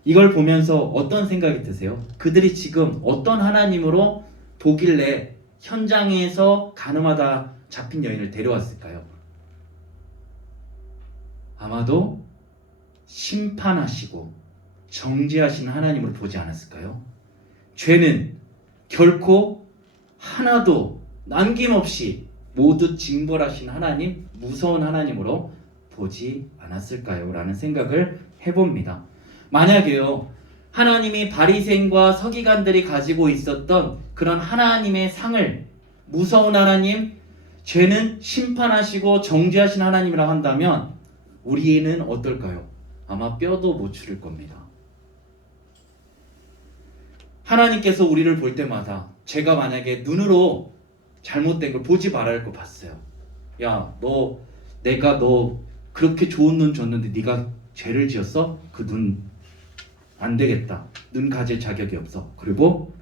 이걸 보면서 어떤 생각이 드세요? 그들이 지금 어떤 하나님으로 보길래 현장에서 가늠하다 잡힌 여인을 데려왔을까요? 아마도 심판하시고 정죄하시는 하나님으로 보지 않았을까요? 죄는 결코 하나도 남김없이 모두 징벌하신 하나님, 무서운 하나님으로 보지 않았을까요? 라는 생각을 해봅니다. 만약에요, 하나님이 바리새인과 서기관들이 가지고 있었던 그런 하나님의 상을, 무서운 하나님, 죄는 심판하시고 정죄하신 하나님이라고 한다면 우리는 어떨까요? 아마 뼈도 못 추릴 겁니다. 하나님께서 우리를 볼 때마다 제가 만약에 눈으로 잘못된 걸 보지 말아야 할 거 봤어요. 야, 내가 너 그렇게 좋은 눈 줬는데 네가 죄를 지었어? 그 눈 안 되겠다. 눈 가질 자격이 없어. 그리고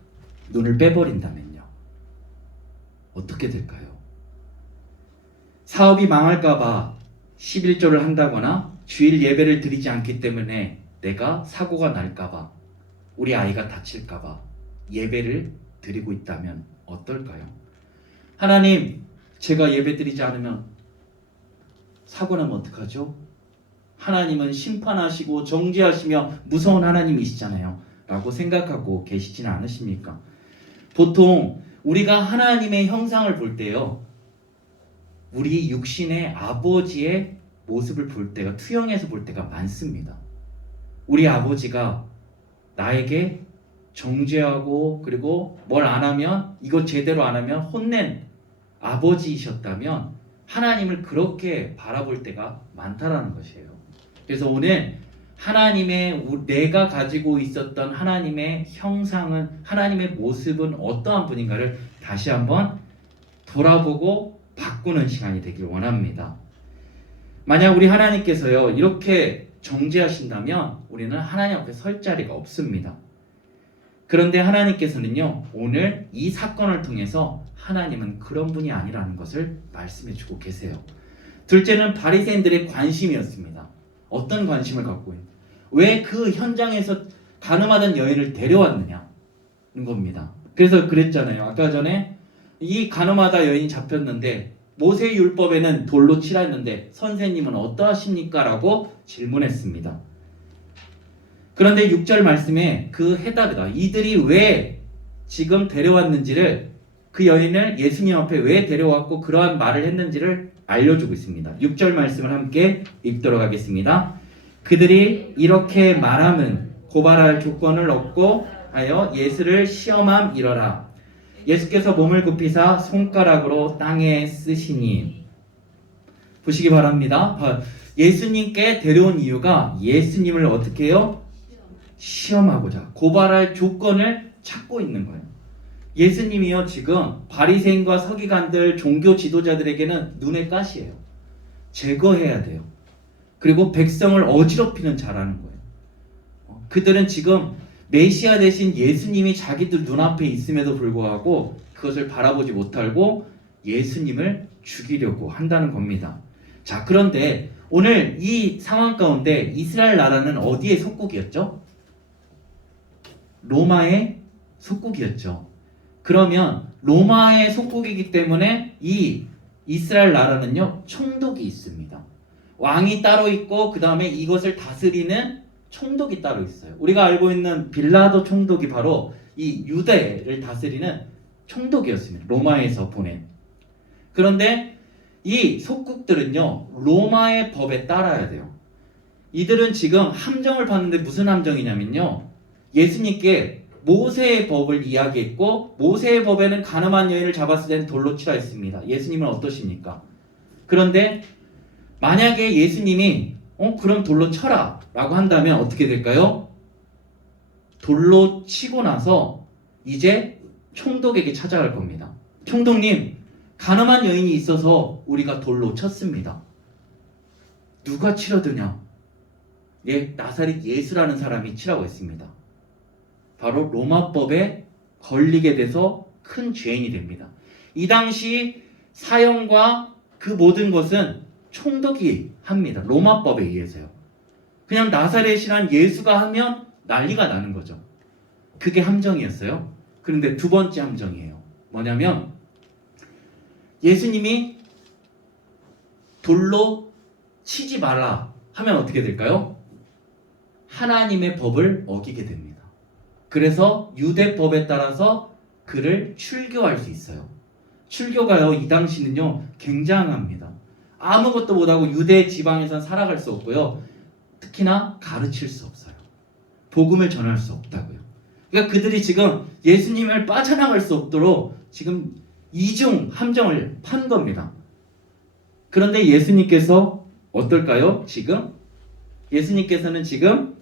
눈을 빼버린다면요. 어떻게 될까요? 사업이 망할까봐 11조를 한다거나 주일 예배를 드리지 않기 때문에 내가 사고가 날까봐, 우리 아이가 다칠까봐 예배를 드리고 있다면 어떨까요? 하나님, 제가 예배 드리지 않으면 사고 나면 어떡하죠? 하나님은 심판하시고 정죄하시며 무서운 하나님이시잖아요. 라고 생각하고 계시지는 않으십니까? 보통 우리가 하나님의 형상을 볼 때요, 우리 육신의 아버지의 모습을 볼 때가, 투영해서 볼 때가 많습니다. 우리 아버지가 나에게 정죄하고 그리고 뭘 안 하면, 이거 제대로 안 하면 혼낸 아버지이셨다면 하나님을 그렇게 바라볼 때가 많다라는 것이에요. 그래서 오늘 하나님의, 내가 가지고 있었던 하나님의 형상은, 하나님의 모습은 어떠한 분인가를 다시 한번 돌아보고 바꾸는 시간이 되길 원합니다. 만약 우리 하나님께서요 이렇게 정죄하신다면 우리는 하나님 앞에 설 자리가 없습니다. 그런데 하나님께서는요 오늘 이 사건을 통해서 하나님은 그런 분이 아니라는 것을 말씀해 주고 계세요. 둘째는 바리새인들의 관심이었습니다. 어떤 관심을 갖고 있는, 왜 그 현장에서 가늠하던 여인을 데려왔느냐는 겁니다. 그래서 그랬잖아요. 아까 전에 이 가늠하다 여인이 잡혔는데 모세 율법에는 돌로 치라 했는데 선생님은 어떠하십니까? 라고 질문했습니다. 그런데 6절 말씀에 그 해답이다. 이들이 왜 지금 데려왔는지를, 그 여인을 예수님 앞에 왜 데려왔고 그러한 말을 했는지를 알려주고 있습니다. 6절 말씀을 함께 읽도록 하겠습니다. 그들이 이렇게 말함은 고발할 조건을 얻고 하여 예수를 시험함이러라. 예수께서 몸을 굽히사 손가락으로 땅에 쓰시니. 보시기 바랍니다. 예수님께 데려온 이유가 예수님을 어떻게 해요? 시험하고자, 고발할 조건을 찾고 있는 거예요. 예수님이요 지금 바리새인과 서기관들, 종교 지도자들에게는 눈의 가시예요. 제거해야 돼요. 그리고 백성을 어지럽히는 자라는 거예요. 그들은 지금 메시아 대신 예수님이 자기들 눈앞에 있음에도 불구하고 그것을 바라보지 못하고 예수님을 죽이려고 한다는 겁니다. 자, 그런데 오늘 이 상황 가운데 이스라엘 나라는 어디의 속국이었죠? 로마의 속국이었죠. 그러면 로마의 속국이기 때문에 이 이스라엘 나라는요 총독이 있습니다. 왕이 따로 있고 그 다음에 이것을 다스리는 총독이 따로 있어요. 우리가 알고 있는 빌라도 총독이 바로 이 유대를 다스리는 총독이었습니다. 로마에서 보낸. 그런데 이 속국들은요 로마의 법에 따라야 돼요. 이들은 지금 함정을 받는데 무슨 함정이냐면요, 예수님께 모세의 법을 이야기했고 모세의 법에는 가늠한 여인을 잡았을 때는 돌로 치라 했습니다. 예수님은 어떠십니까? 그런데 만약에 예수님이 그럼 돌로 쳐라 라고 한다면 어떻게 될까요? 돌로 치고 나서 이제 총독에게 찾아갈 겁니다. 총독님, 가늠한 여인이 있어서 우리가 돌로 쳤습니다. 누가 치러드냐? 나사렛 예수라는 사람이 치라고 했습니다. 바로 로마법에 걸리게 돼서 큰 죄인이 됩니다. 이 당시 사형과 그 모든 것은 총독이 합니다. 로마법에 의해서요. 그냥 나사렛이란 예수가 하면 난리가 나는 거죠. 그게 함정이었어요. 그런데 두 번째 함정이에요. 뭐냐면 예수님이 돌로 치지 말라 하면 어떻게 될까요? 하나님의 법을 어기게 됩니다. 그래서 유대법에 따라서 그를 출교할 수 있어요. 출교가요, 이 당시는요 굉장합니다. 아무것도 못하고 유대 지방에선 살아갈 수 없고요, 특히나 가르칠 수 없어요. 복음을 전할 수 없다고요. 그러니까 그들이 지금 예수님을 빠져나갈 수 없도록 지금 이중 함정을 판 겁니다. 그런데 예수님께서 어떨까요? 지금 예수님께서는 지금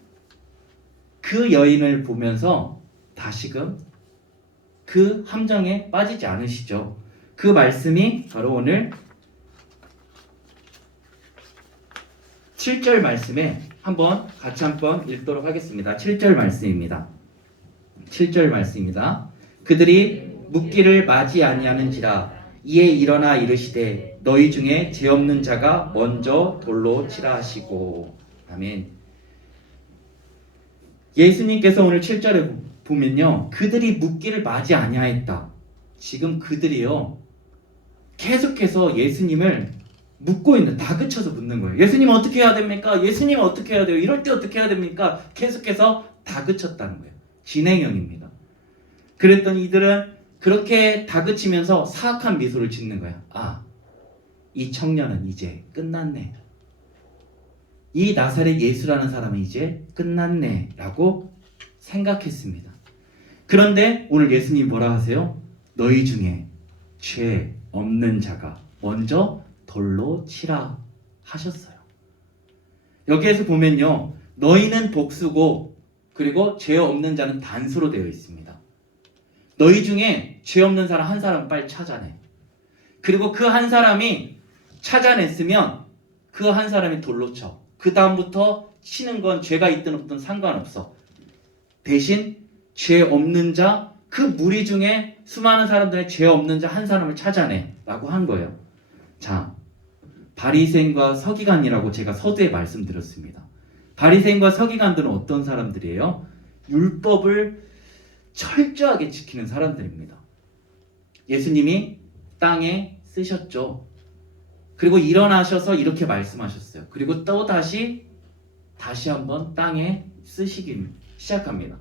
그 여인을 보면서 다시금 그 함정에 빠지지 않으시죠. 그 말씀이 바로 오늘 7절 말씀에 같이 한번 읽도록 하겠습니다. 7절 말씀입니다. 7절 말씀입니다. 그들이 묻기를 맞이 아니하는지라 이에 일어나 이르시되 너희 중에 죄 없는 자가 먼저 돌로 치라 하시고. 아멘. 예수님께서 오늘 7절에 보면요, 그들이 묻기를 맞이 아니하였다. 지금 그들이요 계속해서 예수님을 묻고 있는, 다그쳐서 묻는 거예요. 예수님 어떻게 해야 됩니까? 예수님 어떻게 해야 돼요? 이럴 때 어떻게 해야 됩니까? 계속해서 다그쳤다는 거예요. 진행형입니다. 그랬더니 이들은 그렇게 다그치면서 사악한 미소를 짓는 거야. 아, 이 청년은 이제 끝났네. 이 나사렛 예수라는 사람은 이제 끝났네 라고 생각했습니다. 그런데 오늘 예수님이 뭐라 하세요? 너희 중에 죄 없는 자가 먼저 돌로 치라 하셨어요. 여기에서 보면요, 너희는 복수고 그리고 죄 없는 자는 단수로 되어 있습니다. 너희 중에 죄 없는 사람 한 사람 빨리 찾아내. 그리고 그 한 사람이 찾아냈으면 그 한 사람이 돌로 쳐. 그 다음부터 치는 건 죄가 있든 없든 상관없어. 대신 죄 없는 자, 그 무리 중에 수많은 사람들의 죄 없는 자 한 사람을 찾아내 라고 한 거예요. 자, 바리새인과 서기관이라고 제가 서두에 말씀드렸습니다. 바리새인과 서기관들은 어떤 사람들이에요? 율법을 철저하게 지키는 사람들입니다. 예수님이 땅에 쓰셨죠. 그리고 일어나셔서 이렇게 말씀하셨어요. 그리고 또 다시 한번 땅에 쓰시기 시작합니다.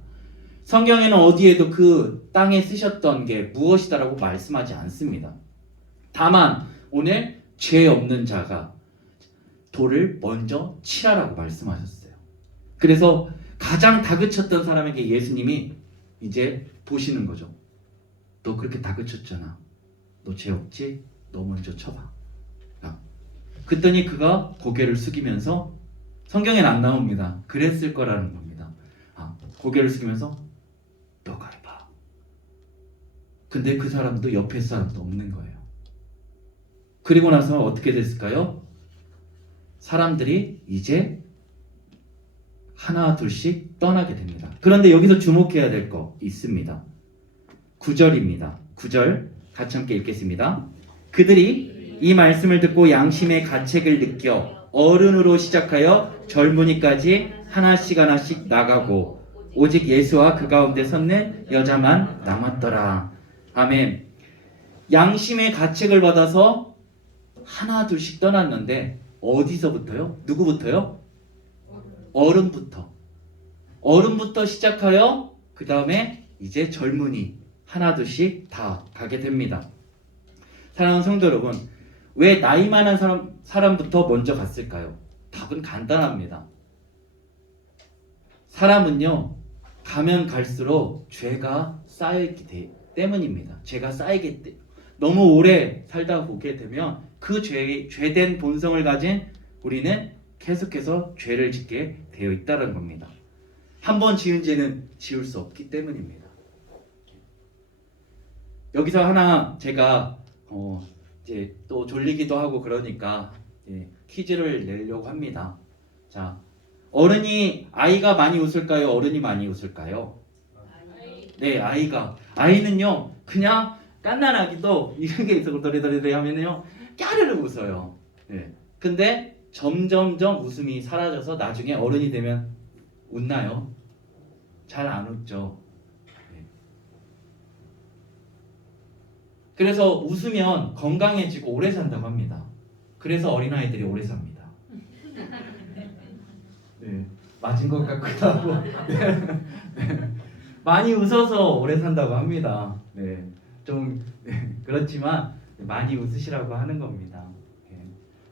성경에는 어디에도 그 땅에 쓰셨던 게 무엇이다라고 말씀하지 않습니다. 다만 오늘 죄 없는 자가 돌을 먼저 치라라고 말씀하셨어요. 그래서 가장 다그쳤던 사람에게 예수님이 이제 보시는 거죠. 너 그렇게 다그쳤잖아. 너 죄 없지? 너 먼저 쳐봐. 그랬더니 그가 고개를 숙이면서, 성경엔 안 나옵니다. 그랬을 거라는 겁니다. 고개를 숙이면서 너가 해봐. 근데 그 사람도 옆에 사람도 없는 거예요. 그리고 나서 어떻게 됐을까요? 사람들이 이제 하나 둘씩 떠나게 됩니다. 그런데 여기서 주목해야 될 거 있습니다. 9절입니다. 9절 같이 함께 읽겠습니다. 그들이 이 말씀을 듣고 양심의 가책을 느껴 어른으로 시작하여 젊은이까지 하나씩 나가고 오직 예수와 그 가운데 섰는 여자만 남았더라. 아멘. 양심의 가책을 받아서 하나 둘씩 떠났는데 어디서부터요? 누구부터요? 어른부터 시작하여 그 다음에 이제 젊은이 하나 둘씩 다 가게 됩니다. 사랑하는 성도 여러분, 왜 나이 많은 사람부터 먼저 갔을까요? 답은 간단합니다. 사람은요, 가면 갈수록 죄가 쌓이기 때문입니다. 죄가 쌓이기 때문에 너무 오래 살다 보게 되면 그 죄된 본성을 가진 우리는 계속해서 죄를 짓게 되어 있다는 겁니다. 한 번 지은 죄는 지울 수 없기 때문입니다. 여기서 하나 제가 이제 또 졸리기도 하고 그러니까 퀴즈를 내려고 합니다. 자, 아이가 많이 웃을까요? 어른이 많이 웃을까요? 네, 아이는요 그냥 깐난아기도 이런 게 있어 도리도리 하면요 까르르 웃어요. 네. 근데 점점점 웃음이 사라져서 나중에 어른이 되면 웃나요? 잘 안 웃죠. 네. 그래서 웃으면 건강해지고 오래 산다고 합니다. 그래서 어린아이들이 오래 삽니다. 네, 맞은 것 같기도 하고 네. 많이 웃어서 오래 산다고 합니다. 네, 좀 그렇지만 많이 웃으시라고 하는 겁니다. 네.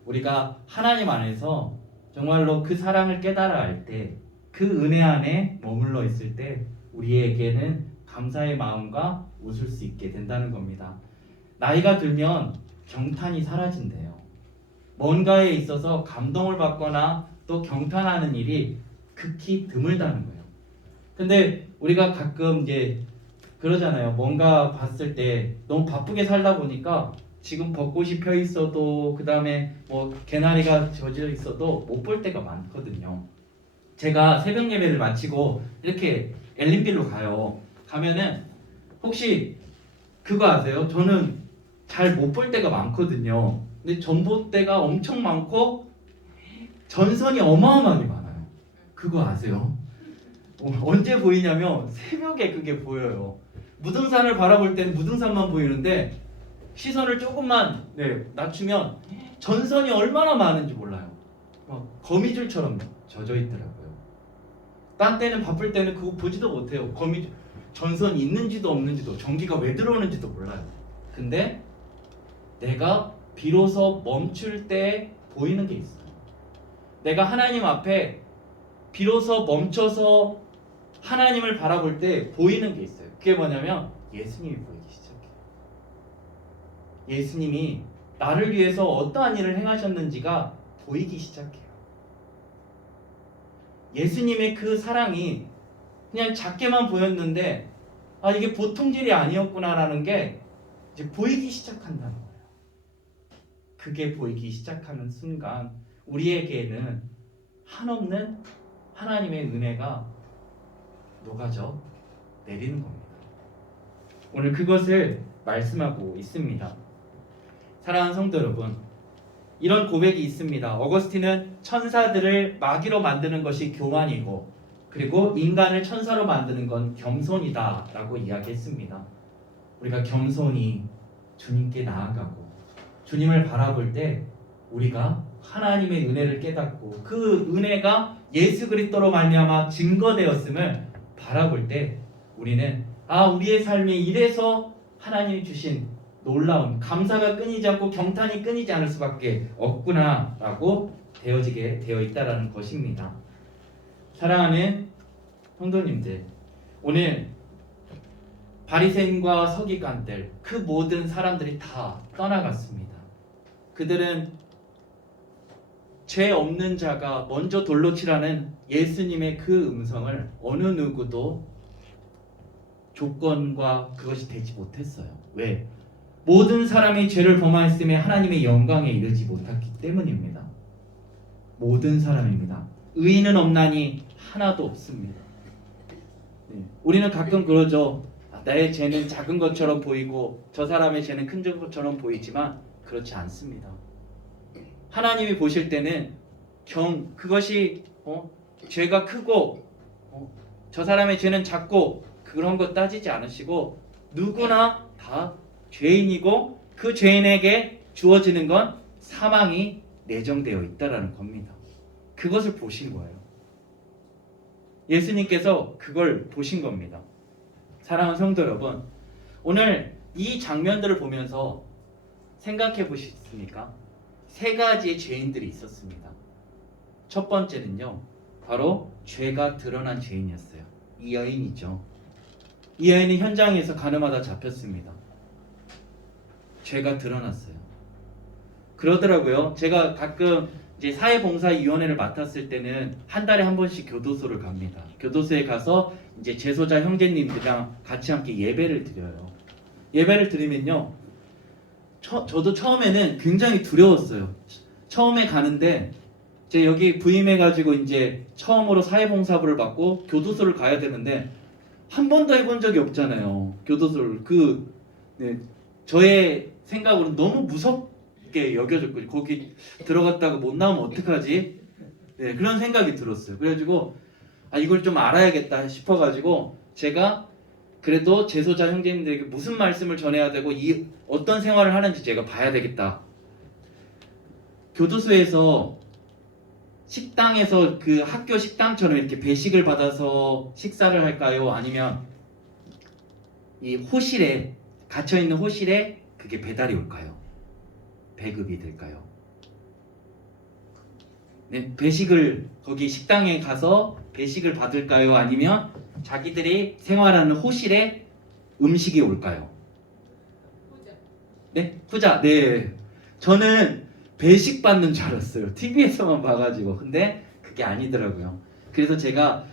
우리가 하나님 안에서 정말로 그 사랑을 깨달아 알 때, 그 은혜 안에 머물러 있을 때 우리에게는 감사의 마음과 웃을 수 있게 된다는 겁니다. 나이가 들면 경탄이 사라진대요. 뭔가에 있어서 감동을 받거나 또 경탄하는 일이 극히 드물다는 거예요. 근데 우리가 가끔 이제 그러잖아요. 뭔가 봤을 때 너무 바쁘게 살다 보니까 지금 벚꽃이 펴 있어도 그 다음에 뭐 개나리가 젖어 있어도 못 볼 때가 많거든요. 제가 새벽 예배를 마치고 이렇게 엘린빌로 가요. 가면은 혹시 그거 아세요? 저는 잘 못 볼 때가 많거든요. 근데 전봇대가 엄청 많고 전선이 어마어마하게 많아요. 그거 아세요? 언제 보이냐면 새벽에 그게 보여요. 무등산을 바라볼 때는 무등산만 보이는데 시선을 조금만 낮추면 전선이 얼마나 많은지 몰라요. 거미줄처럼 젖어 있더라고요. 딴 때는 바쁠 때는 그거 보지도 못해요. 거미줄 전선이 있는지도 없는지도 전기가 왜 들어오는지도 몰라요. 근데 내가 비로소 멈출 때 보이는 게 있어요. 내가 하나님 앞에 비로소 멈춰서 하나님을 바라볼 때 보이는 게 있어요. 그게 뭐냐면 예수님이 보이기 시작해요. 예수님이 나를 위해서 어떠한 일을 행하셨는지가 보이기 시작해요. 예수님의 그 사랑이 그냥 작게만 보였는데 아 이게 보통 일이 아니었구나라는 게 이제 보이기 시작한다는 거예요. 그게 보이기 시작하는 순간 우리에게는 한없는 하나님의 은혜가 녹아져 내리는 겁니다. 오늘 그것을 말씀하고 있습니다. 사랑하는 성도 여러분, 이런 고백이 있습니다. 어거스틴은 천사들을 마귀로 만드는 것이 교만이고 그리고 인간을 천사로 만드는 건 겸손이다 라고 이야기했습니다. 우리가 겸손히 주님께 나아가고 주님을 바라볼 때 우리가 하나님의 은혜를 깨닫고 그 은혜가 예수 그리스도로 말미암아 증거되었음을 바라볼 때 우리는 우리의 삶이 이래서 하나님이 주신 놀라운 감사가 끊이지 않고 경탄이 끊이지 않을 수밖에 없구나라고 되어지게 되어 있다라는 것입니다. 사랑하는 성도님들, 오늘 바리새인과 서기관들 그 모든 사람들이 다 떠나갔습니다. 그들은 죄 없는 자가 먼저 돌로 치라는 예수님의 그 음성을 어느 누구도 조건과 그것이 되지 못했어요. 왜? 모든 사람이 죄를 범하였음에 하나님의 영광에 이르지 못했기 때문입니다. 모든 사람입니다. 의인은 없나니 하나도 없습니다. 우리는 가끔 그러죠. 나의 죄는 작은 것처럼 보이고 저 사람의 죄는 큰 것처럼 보이지만 그렇지 않습니다. 하나님이 보실 때는 그것이 죄가 크고 저 사람의 죄는 작고 그런 것 따지지 않으시고 누구나 다 죄인이고 그 죄인에게 주어지는 건 사망이 내정되어 있다라는 겁니다. 그것을 보신 거예요. 예수님께서 그걸 보신 겁니다. 사랑하는 성도 여러분, 오늘 이 장면들을 보면서 생각해 보셨습니까? 세 가지의 죄인들이 있었습니다. 첫 번째는요, 바로 죄가 드러난 죄인이었어요. 이 여인이죠. 이 여인이 현장에서 가늠하다 잡혔습니다. 죄가 드러났어요. 그러더라고요. 제가 가끔 이제 사회봉사위원회를 맡았을 때는 한 달에 한 번씩 교도소를 갑니다. 교도소에 가서 이제 재소자 형제님들이랑 같이 함께 예배를 드려요. 예배를 드리면요, 저도 처음에는 굉장히 두려웠어요. 처음에 가는데 제 여기 부임해가지고 이제 처음으로 사회봉사부를 받고 교도소를 가야 되는데 한 번도 해본 적이 없잖아요. 교도소를 저의 생각으로는 너무 무섭게 여겨졌고 거기 들어갔다가 못 나오면 어떡하지? 그런 생각이 들었어요. 그래가지고 이걸 좀 알아야겠다 싶어가지고 제가 그래도 제소자 형제님들에게 무슨 말씀을 전해야 되고 이 어떤 생활을 하는지 제가 봐야 되겠다. 교도소에서 식당에서 그 학교 식당처럼 이렇게 배식을 받아서 식사를 할까요? 아니면 이 호실에 갇혀 있는 호실에 그게 배달이 올까요? 배급이 될까요? 네, 배식을 거기 식당에 가서 배식을 받을까요? 아니면 자기들이 생활하는 호실에 음식이 올까요? 네, 후자. 네, 저는 배식 받는 줄 알았어요. TV에서만 봐가지고. 근데 그게 아니더라고요. 그래서 제가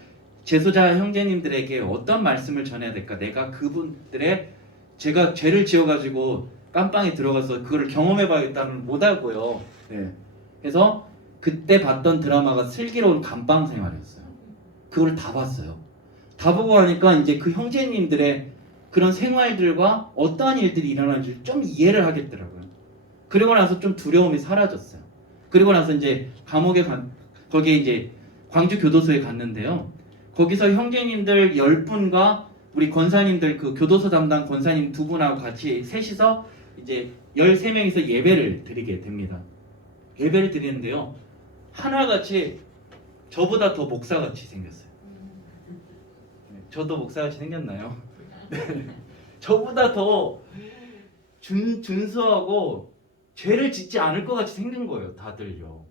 제소자 형제님들에게 어떤 말씀을 전해야 될까? 내가 그분들의 제가 죄를 지어가지고 깜빵에 들어가서 그거를 경험해봐야겠다는 못하고요. 네. 그래서 그때 봤던 드라마가 슬기로운 감방 생활이었어요. 그걸 다 봤어요. 다 보고 하니까 이제 그 형제님들의 그런 생활들과 어떠한 일들이 일어나는지 좀 이해를 하겠더라고요. 그리고 나서 좀 두려움이 사라졌어요. 그리고 나서 이제 거기에 이제 광주 교도소에 갔는데요. 거기서 형제님들 10분과 우리 권사님들 그 교도소 담당 권사님 2분하고 같이 셋이서 이제 13명이서 예배를 드리게 됩니다. 예배를 드리는데요. 하나같이 저보다 더 목사같이 생겼어요. 저도 목사같이 생겼나요? 네. 저보다 더 준수하고 죄를 짓지 않을 것 같이 생긴 거예요. 다들요.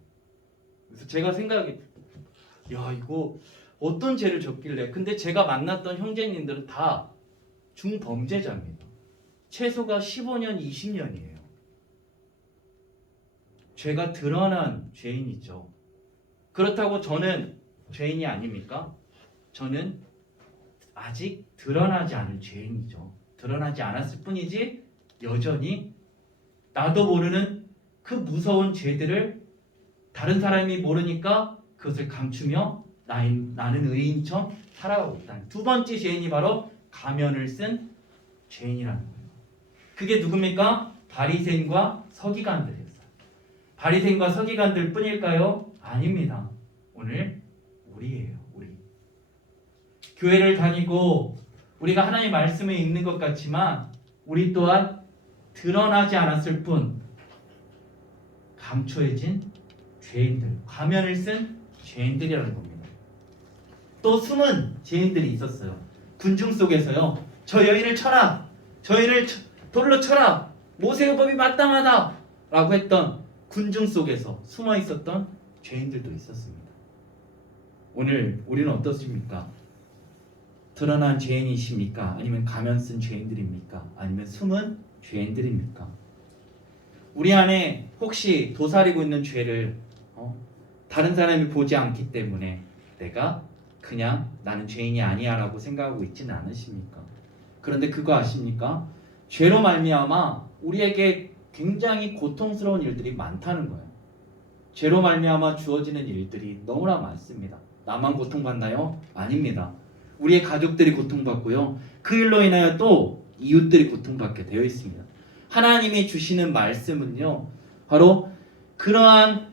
그래서 제가 생각이 이거 어떤 죄를 졌길래. 근데 제가 만났던 형제님들은 다 중범죄자입니다. 최소가 15년, 20년이에요. 죄가 드러난 죄인이죠. 그렇다고 저는 죄인이 아닙니까? 저는 아직 드러나지 않은 죄인이죠. 드러나지 않았을 뿐이지 여전히 나도 모르는 그 무서운 죄들을 다른 사람이 모르니까 그것을 감추며 나는 의인처럼 살아가고 있다. 두 번째 죄인이 바로 가면을 쓴 죄인이라는 거예요. 그게 누굽니까? 바리새인과 서기관들이었어요. 바리새인과 서기관들 뿐일까요? 아닙니다. 오늘 우리예요. 우리. 교회를 다니고 우리가 하나님의 말씀을 읽는 것 같지만 우리 또한 드러나지 않았을 뿐 감춰진 죄인들, 가면을 쓴 죄인들이라는 겁니다. 또 숨은 죄인들이 있었어요. 군중 속에서요. 저 여인을 쳐라. 저 여인을 돌로 쳐라. 모세의 법이 마땅하다. 라고 했던 군중 속에서 숨어 있었던 죄인들도 있었습니다. 오늘 우리는 어떻습니까? 드러난 죄인이십니까? 아니면 가면 쓴 죄인들입니까? 아니면 숨은 죄인들입니까? 우리 안에 혹시 도사리고 있는 죄를 다른 사람이 보지 않기 때문에 내가 그냥 나는 죄인이 아니야 라고 생각하고 있지는 않으십니까? 그런데 그거 아십니까? 죄로 말미암아 우리에게 굉장히 고통스러운 일들이 많다는 거예요. 죄로 말미암아 주어지는 일들이 너무나 많습니다. 나만 고통받나요? 아닙니다. 우리의 가족들이 고통받고요. 그 일로 인하여 또 이웃들이 고통받게 되어 있습니다. 하나님이 주시는 말씀은요. 바로 그러한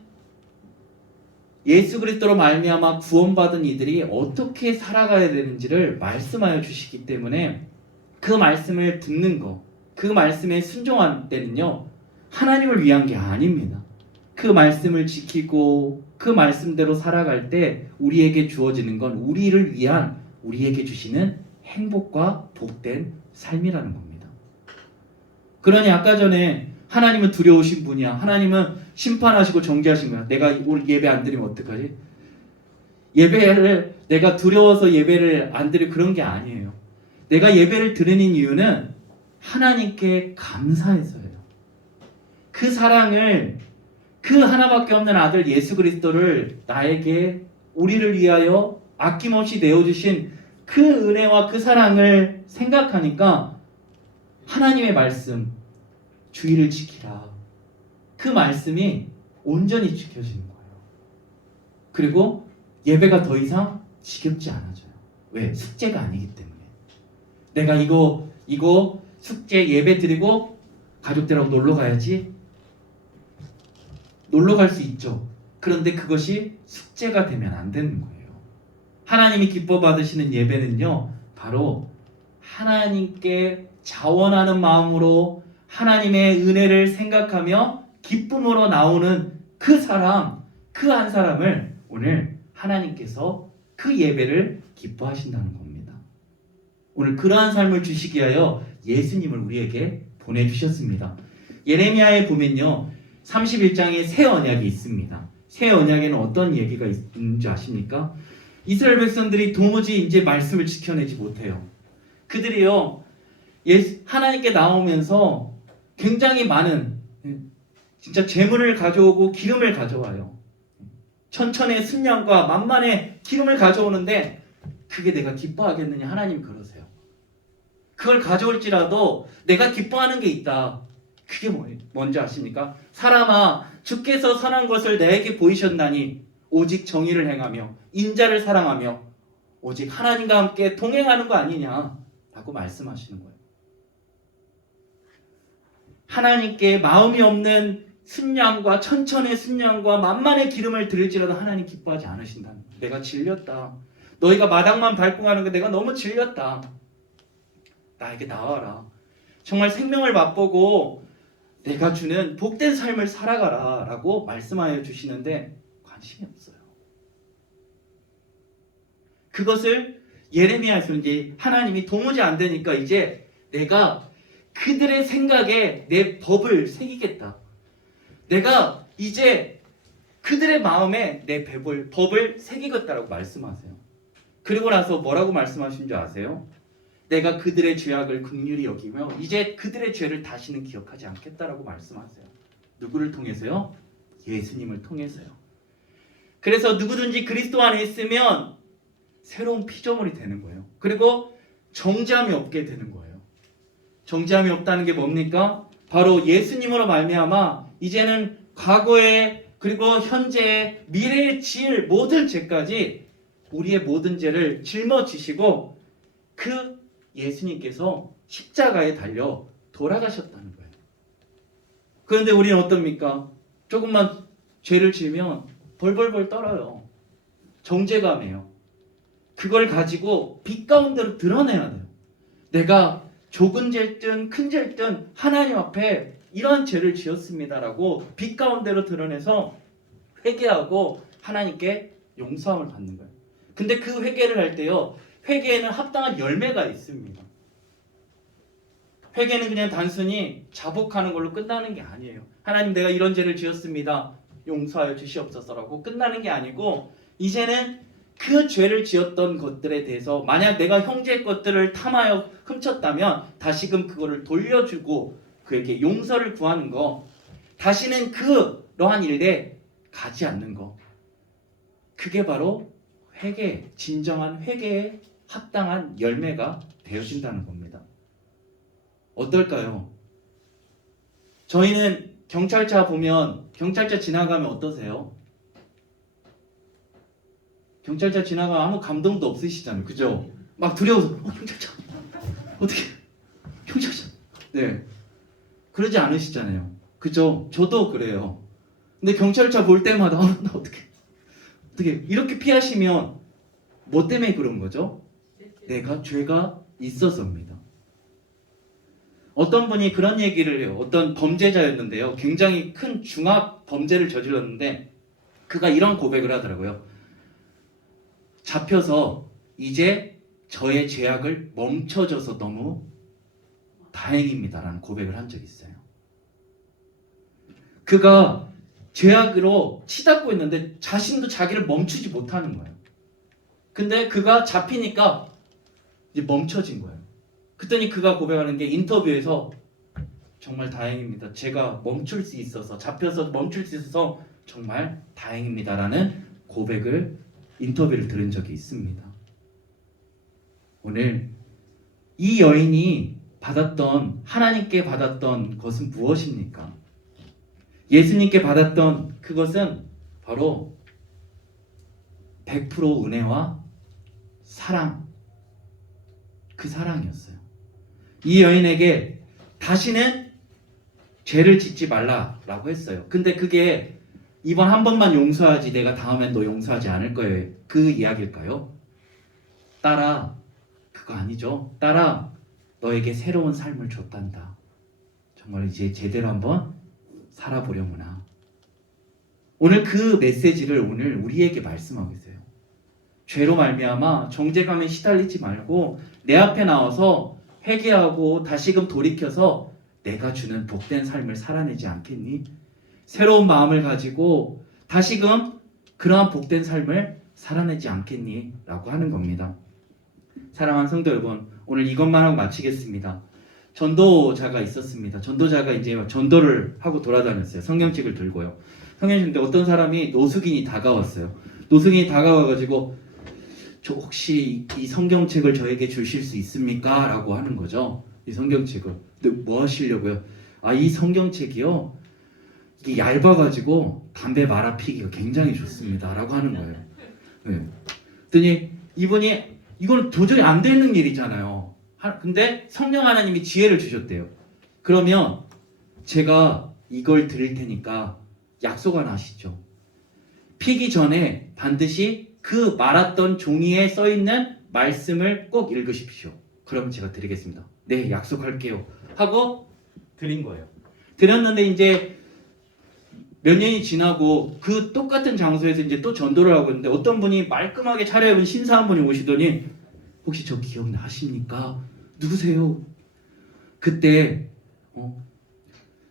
예수 그리스도로 말미암아 구원받은 이들이 어떻게 살아가야 되는지를 말씀하여 주시기 때문에 그 말씀을 듣는 것, 그 말씀에 순종할 때는요. 하나님을 위한 게 아닙니다. 그 말씀을 지키고 그 말씀대로 살아갈 때 우리에게 주어지는 건 우리를 위한 우리에게 주시는 행복과 복된 삶이라는 겁니다. 그러니 아까 전에 하나님은 두려우신 분이야. 하나님은 심판하시고 정죄하신 거야. 내가 오늘 예배 안 드리면 어떡하지? 예배를 내가 두려워서 예배를 안 드릴 그런 게 아니에요. 내가 예배를 드리는 이유는 하나님께 감사해서예요. 그 사랑을 그 하나밖에 없는 아들 예수 그리스도를 나에게 우리를 위하여 아낌없이 내어주신 그 은혜와 그 사랑을 생각하니까 하나님의 말씀 주의를 지키라. 그 말씀이 온전히 지켜지는 거예요. 그리고 예배가 더 이상 지겹지 않아져요. 왜? 숙제가 아니기 때문에. 내가 이거 숙제 예배 드리고 가족들하고 놀러 가야지. 놀러 갈 수 있죠. 그런데 그것이 숙제가 되면 안 되는 거예요. 하나님이 기뻐 받으시는 예배는요, 바로 하나님께 자원하는 마음으로 하나님의 은혜를 생각하며 기쁨으로 나오는 그 사람, 그 한 사람을 오늘 하나님께서 그 예배를 기뻐하신다는 겁니다. 오늘 그러한 삶을 주시기 위하여 예수님을 우리에게 보내주셨습니다. 예레미야에 보면요, 31장에 새 언약이 있습니다. 새 언약에는 어떤 얘기가 있는지 아십니까? 이스라엘 백성들이 도무지 이제 말씀을 지켜내지 못해요. 그들이요, 하나님께 나오면서 굉장히 많은 진짜 재물을 가져오고 기름을 가져와요. 천천의 순양과 만만의 기름을 가져오는데 그게 내가 기뻐하겠느냐? 하나님 그러세요. 그걸 가져올지라도 내가 기뻐하는 게 있다. 그게 뭔지 아십니까? 사람아, 주께서 선한 것을 내게 보이셨나니 오직 정의를 행하며 인자를 사랑하며 오직 하나님과 함께 동행하는 거 아니냐라고 말씀하시는 거예요. 하나님께 마음이 없는 순양과 천천의 순양과 만만의 기름을 드릴지라도 하나님 기뻐하지 않으신다는 거예요. 내가 질렸다. 너희가 마당만 밟고 가는 거 내가 너무 질렸다. 나에게 나와라. 정말 생명을 맛보고 내가 주는 복된 삶을 살아가라 라고 말씀하여 주시는데 관심이 없어요. 그것을 예레미야에서 이제 하나님이 도무지 안 되니까 이제 내가 그들의 생각에 내 법을 새기겠다. 내가 이제 그들의 마음에 내 법을 새기겠다라고 말씀하세요. 그리고 나서 뭐라고 말씀하신 줄 아세요? 내가 그들의 죄악을 긍휼히 여기며 이제 그들의 죄를 다시는 기억하지 않겠다라고 말씀하세요. 누구를 통해서요? 예수님을 통해서요. 그래서 누구든지 그리스도 안에 있으면 새로운 피조물이 되는 거예요. 그리고 정죄함이 없게 되는 거예요. 정죄함이 없다는 게 뭡니까? 바로 예수님으로 말미암아 이제는 과거에 그리고 현재에 미래에 지을 모든 죄까지 우리의 모든 죄를 짊어지시고 그 예수님께서 십자가에 달려 돌아가셨다는 거예요. 그런데 우리는 어떻습니까? 조금만 죄를 지으면 벌벌벌 떨어요. 정죄감이에요. 그걸 가지고 빛 가운데로 드러내야 돼요. 내가 좁은 죄든 큰 죄든 하나님 앞에 이런 죄를 지었습니다라고 빛 가운데로 드러내서 회개하고 하나님께 용서함을 받는 거예요. 근데 그 회개를 할 때요, 회개에는 합당한 열매가 있습니다. 회개는 그냥 단순히 자복하는 걸로 끝나는 게 아니에요. 하나님 내가 이런 죄를 지었습니다. 용서하여 주시옵소서라고 끝나는 게 아니고 이제는 그 죄를 지었던 것들에 대해서 만약 내가 형제의 것들을 탐하여 훔쳤다면 다시금 그거를 돌려주고 그에게 용서를 구하는 거, 다시는 그러한 일에 가지 않는 거, 그게 바로 회개, 진정한 회개에 합당한 열매가 되어진다는 겁니다. 어떨까요? 저희는 경찰차 보면 경찰차 지나가면 어떠세요? 경찰차 지나가면 아무 감동도 없으시잖아요. 그죠? 막 두려워서 경찰차 어떻게 경찰차 네 그러지 않으시잖아요. 그죠? 저도 그래요. 근데 경찰차 볼 때마다 나 어떻게 이렇게 피하시면 뭐 때문에 그런 거죠? 내가 죄가 있어서입니다. 어떤 분이 그런 얘기를 해요. 어떤 범죄자였는데요. 굉장히 큰 중압 범죄를 저질렀는데 그가 이런 고백을 하더라고요. 잡혀서 이제 저의 죄악을 멈춰줘서 너무 다행입니다라는 고백을 한 적이 있어요. 그가 죄악으로 치닫고 있는데 자신도 자기를 멈추지 못하는 거예요. 근데 그가 잡히니까 이제 멈춰진 거예요. 그랬더니 그가 고백하는 게 인터뷰에서 정말 다행입니다. 제가 멈출 수 있어서 잡혀서 멈출 수 있어서 정말 다행입니다라는 고백을 인터뷰를 들은 적이 있습니다. 오늘 이 여인이 받았던 하나님께 받았던 것은 무엇입니까? 예수님께 받았던 그것은 바로 100% 은혜와 사랑, 그 사랑이었어요. 이 여인에게 다시는 죄를 짓지 말라라고 했어요. 근데 그게 이번 한 번만 용서하지 내가 다음엔 너 용서하지 않을 거예요. 그 이야기일까요? 딸아, 그거 아니죠. 딸아, 너에게 새로운 삶을 줬단다. 정말 이제 제대로 한번 살아보려구나. 오늘 그 메시지를 오늘 우리에게 말씀하고 있어요. 죄로 말미암아 정죄감에 시달리지 말고 내 앞에 나와서 회개하고 다시금 돌이켜서 내가 주는 복된 삶을 살아내지 않겠니? 새로운 마음을 가지고 다시금 그러한 복된 삶을 살아내지 않겠니? 라고 하는 겁니다. 사랑하는 성도 여러분, 오늘 이것만 하고 마치겠습니다. 전도자가 있었습니다. 전도자가 이제 전도를 하고 돌아다녔어요. 성경책을 들고요. 성경책인데 어떤 사람이 노숙인이 다가왔어요. 노숙인이 다가와가지고 저 혹시 이 성경책을 저에게 주실 수 있습니까? 라고 하는 거죠. 이 성경책을. 근데 뭐 하시려고요? 아, 이 성경책이요. 이게 얇아가지고 담배 말아 피기가 굉장히 좋습니다. 라고 하는 거예요. 네. 그랬더니 이분이 이건 도저히 안 되는 일이잖아요. 근데 성령 하나님이 지혜를 주셨대요. 그러면 제가 이걸 드릴 테니까 약속 하나 하시죠. 피기 전에 반드시 그 말았던 종이에 써있는 말씀을 꼭 읽으십시오. 그러면 제가 드리겠습니다. 네, 약속할게요. 하고 드린 거예요. 드렸는데 이제 몇 년이 지나고 그 똑같은 장소에서 이제 또 전도를 하고 있는데 어떤 분이 말끔하게 차려입은 신사 한 분이 오시더니 혹시 저 기억나십니까? 누구세요? 그때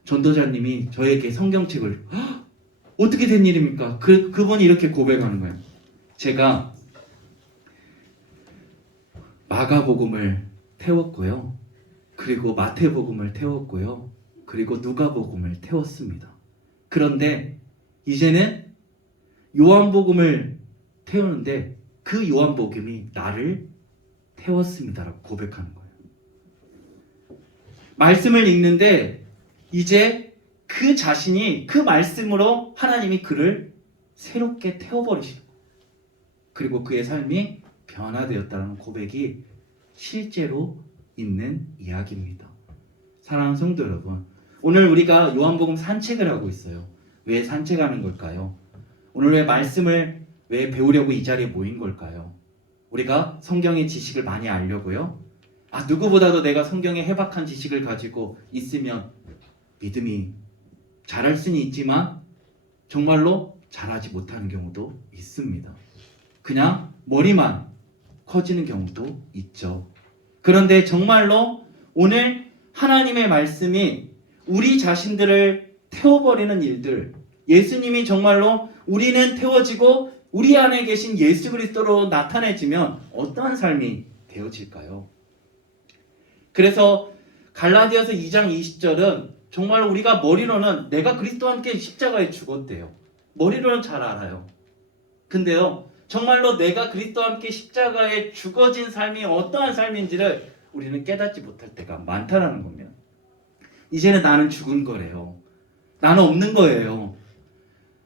전도자님이 저에게 성경책을 어떻게 된 일입니까? 그분이 이렇게 고백하는 거예요. 제가 마가복음을 태웠고요. 그리고 마태복음을 태웠고요. 그리고 누가복음을 태웠습니다. 그런데 이제는 요한복음을 태우는데 그 요한복음이 나를 태웠습니다라고 고백하는 거예요. 말씀을 읽는데 이제 그 자신이 그 말씀으로 하나님이 그를 새롭게 태워버리시는 거예요. 그리고 그의 삶이 변화되었다는 고백이 실제로 있는 이야기입니다. 사랑하는 성도 여러분, 오늘 우리가 요한복음 산책을 하고 있어요. 왜 산책하는 걸까요? 오늘 왜 말씀을 왜 배우려고 이 자리에 모인 걸까요? 우리가 성경의 지식을 많이 알려고요. 누구보다도 내가 성경의 해박한 지식을 가지고 있으면 믿음이 잘할 수는 있지만 정말로 잘하지 못하는 경우도 있습니다. 그냥 머리만 커지는 경우도 있죠. 그런데 정말로 오늘 하나님의 말씀이 우리 자신들을 태워버리는 일들, 예수님이 정말로 우리는 태워지고 우리 안에 계신 예수 그리스도로 나타내지면 어떠한 삶이 되어질까요? 그래서 갈라디아서 2장 20절은 정말 우리가 머리로는 내가 그리스도와 함께 십자가에 죽었대요. 머리로는 잘 알아요. 근데요, 정말로 내가 그리스도와 함께 십자가에 죽어진 삶이 어떠한 삶인지를 우리는 깨닫지 못할 때가 많다라는 겁니다. 이제는 나는 죽은 거래요. 나는 없는 거예요.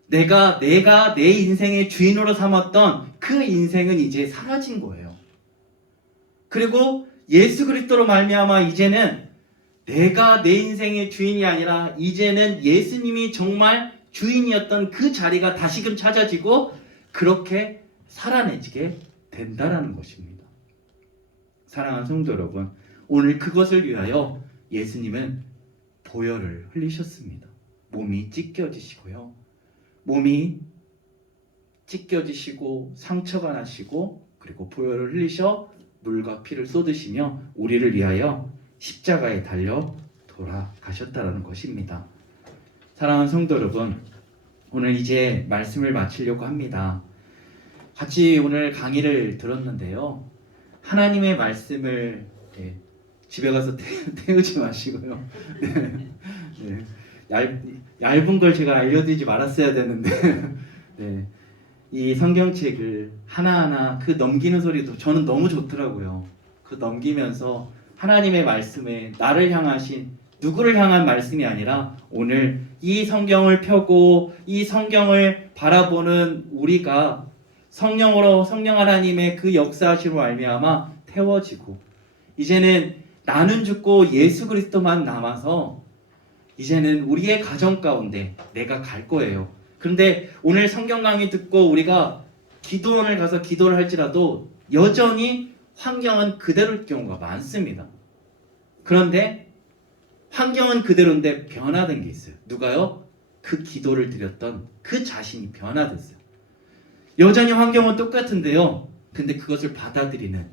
내가 내 인생의 주인으로 삼았던 그 인생은 이제 사라진 거예요. 그리고 예수 그리스도로 말미암아 이제는 내가 내 인생의 주인이 아니라 이제는 예수님이 정말 주인이었던 그 자리가 다시금 찾아지고 그렇게 살아내지게 된다라는 것입니다. 사랑하는 성도 여러분, 오늘 그것을 위하여 예수님은 보혈을 흘리셨습니다. 몸이 찢겨지시고요. 몸이 찢겨지시고 상처가 나시고 그리고 보혈을 흘리셔 물과 피를 쏟으시며 우리를 위하여 십자가에 달려 돌아가셨다라는 것입니다. 사랑하는 성도 여러분, 오늘 이제 말씀을 마치려고 합니다. 같이 오늘 강의를 들었는데요. 하나님의 말씀을 집에 가서 태우지 마시고요. 네. 얇은 걸 제가 알려드리지 말았어야 되는데 네. 이 성경책을 하나하나 그 넘기는 소리도 저는 너무 좋더라고요. 그 넘기면서 하나님의 말씀에 나를 향하신 누구를 향한 말씀이 아니라 오늘 이 성경을 펴고 이 성경을 바라보는 우리가 성령으로 성령 하나님의 그 역사하심으로 말미암아 태워지고 이제는 나는 죽고 예수 그리스도만 남아서 이제는 우리의 가정 가운데 내가 갈 거예요. 그런데 오늘 성경 강의 듣고 우리가 기도원을 가서 기도를 할지라도 여전히 환경은 그대로일 경우가 많습니다. 그런데 환경은 그대로인데 변화된 게 있어요. 누가요? 그 기도를 드렸던 그 자신이 변화됐어요. 여전히 환경은 똑같은데요. 근데 그것을 받아들이는,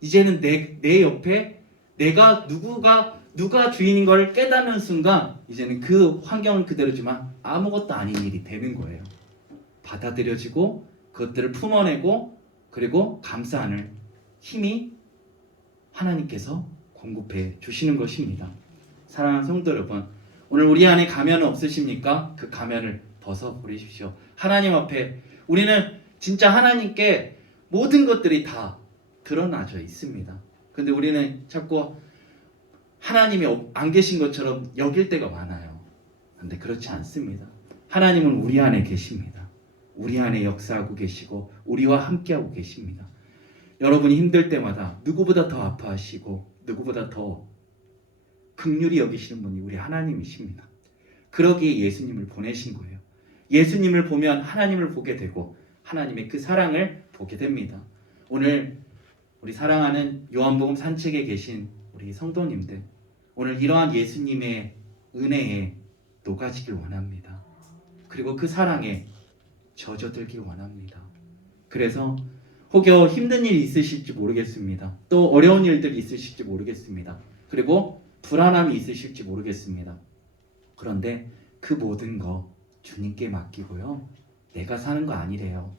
이제는 내 옆에 누가 주인인 걸 깨닫는 순간 이제는 그 환경은 그대로지만 아무것도 아닌 일이 되는 거예요. 받아들여지고 그것들을 품어내고 그리고 감사하는 힘이 하나님께서 공급해 주시는 것입니다. 사랑하는 성도 여러분, 오늘 우리 안에 가면은 없으십니까? 그 가면을 벗어버리십시오. 하나님 앞에 우리는 진짜 하나님께 모든 것들이 다 드러나져 있습니다. 근데 우리는 자꾸 하나님이 안 계신 것처럼 여길 때가 많아요. 근데 그렇지 않습니다. 하나님은 우리 안에 계십니다. 우리 안에 역사하고 계시고 우리와 함께하고 계십니다. 여러분이 힘들 때마다 누구보다 더 아파하시고 누구보다 더 긍휼히 여기시는 분이 우리 하나님이십니다. 그러기에 예수님을 보내신 거예요. 예수님을 보면 하나님을 보게 되고 하나님의 그 사랑을 보게 됩니다. 오늘 우리 사랑하는 요한복음 산책에 계신 우리 성도님들, 오늘 이러한 예수님의 은혜에 녹아지길 원합니다. 그리고 그 사랑에 젖어들길 원합니다. 그래서 혹여 힘든 일이 있으실지 모르겠습니다. 또 어려운 일들이 있으실지 모르겠습니다. 그리고 불안함이 있으실지 모르겠습니다. 그런데 그 모든 거 주님께 맡기고요. 내가 사는 거 아니래요.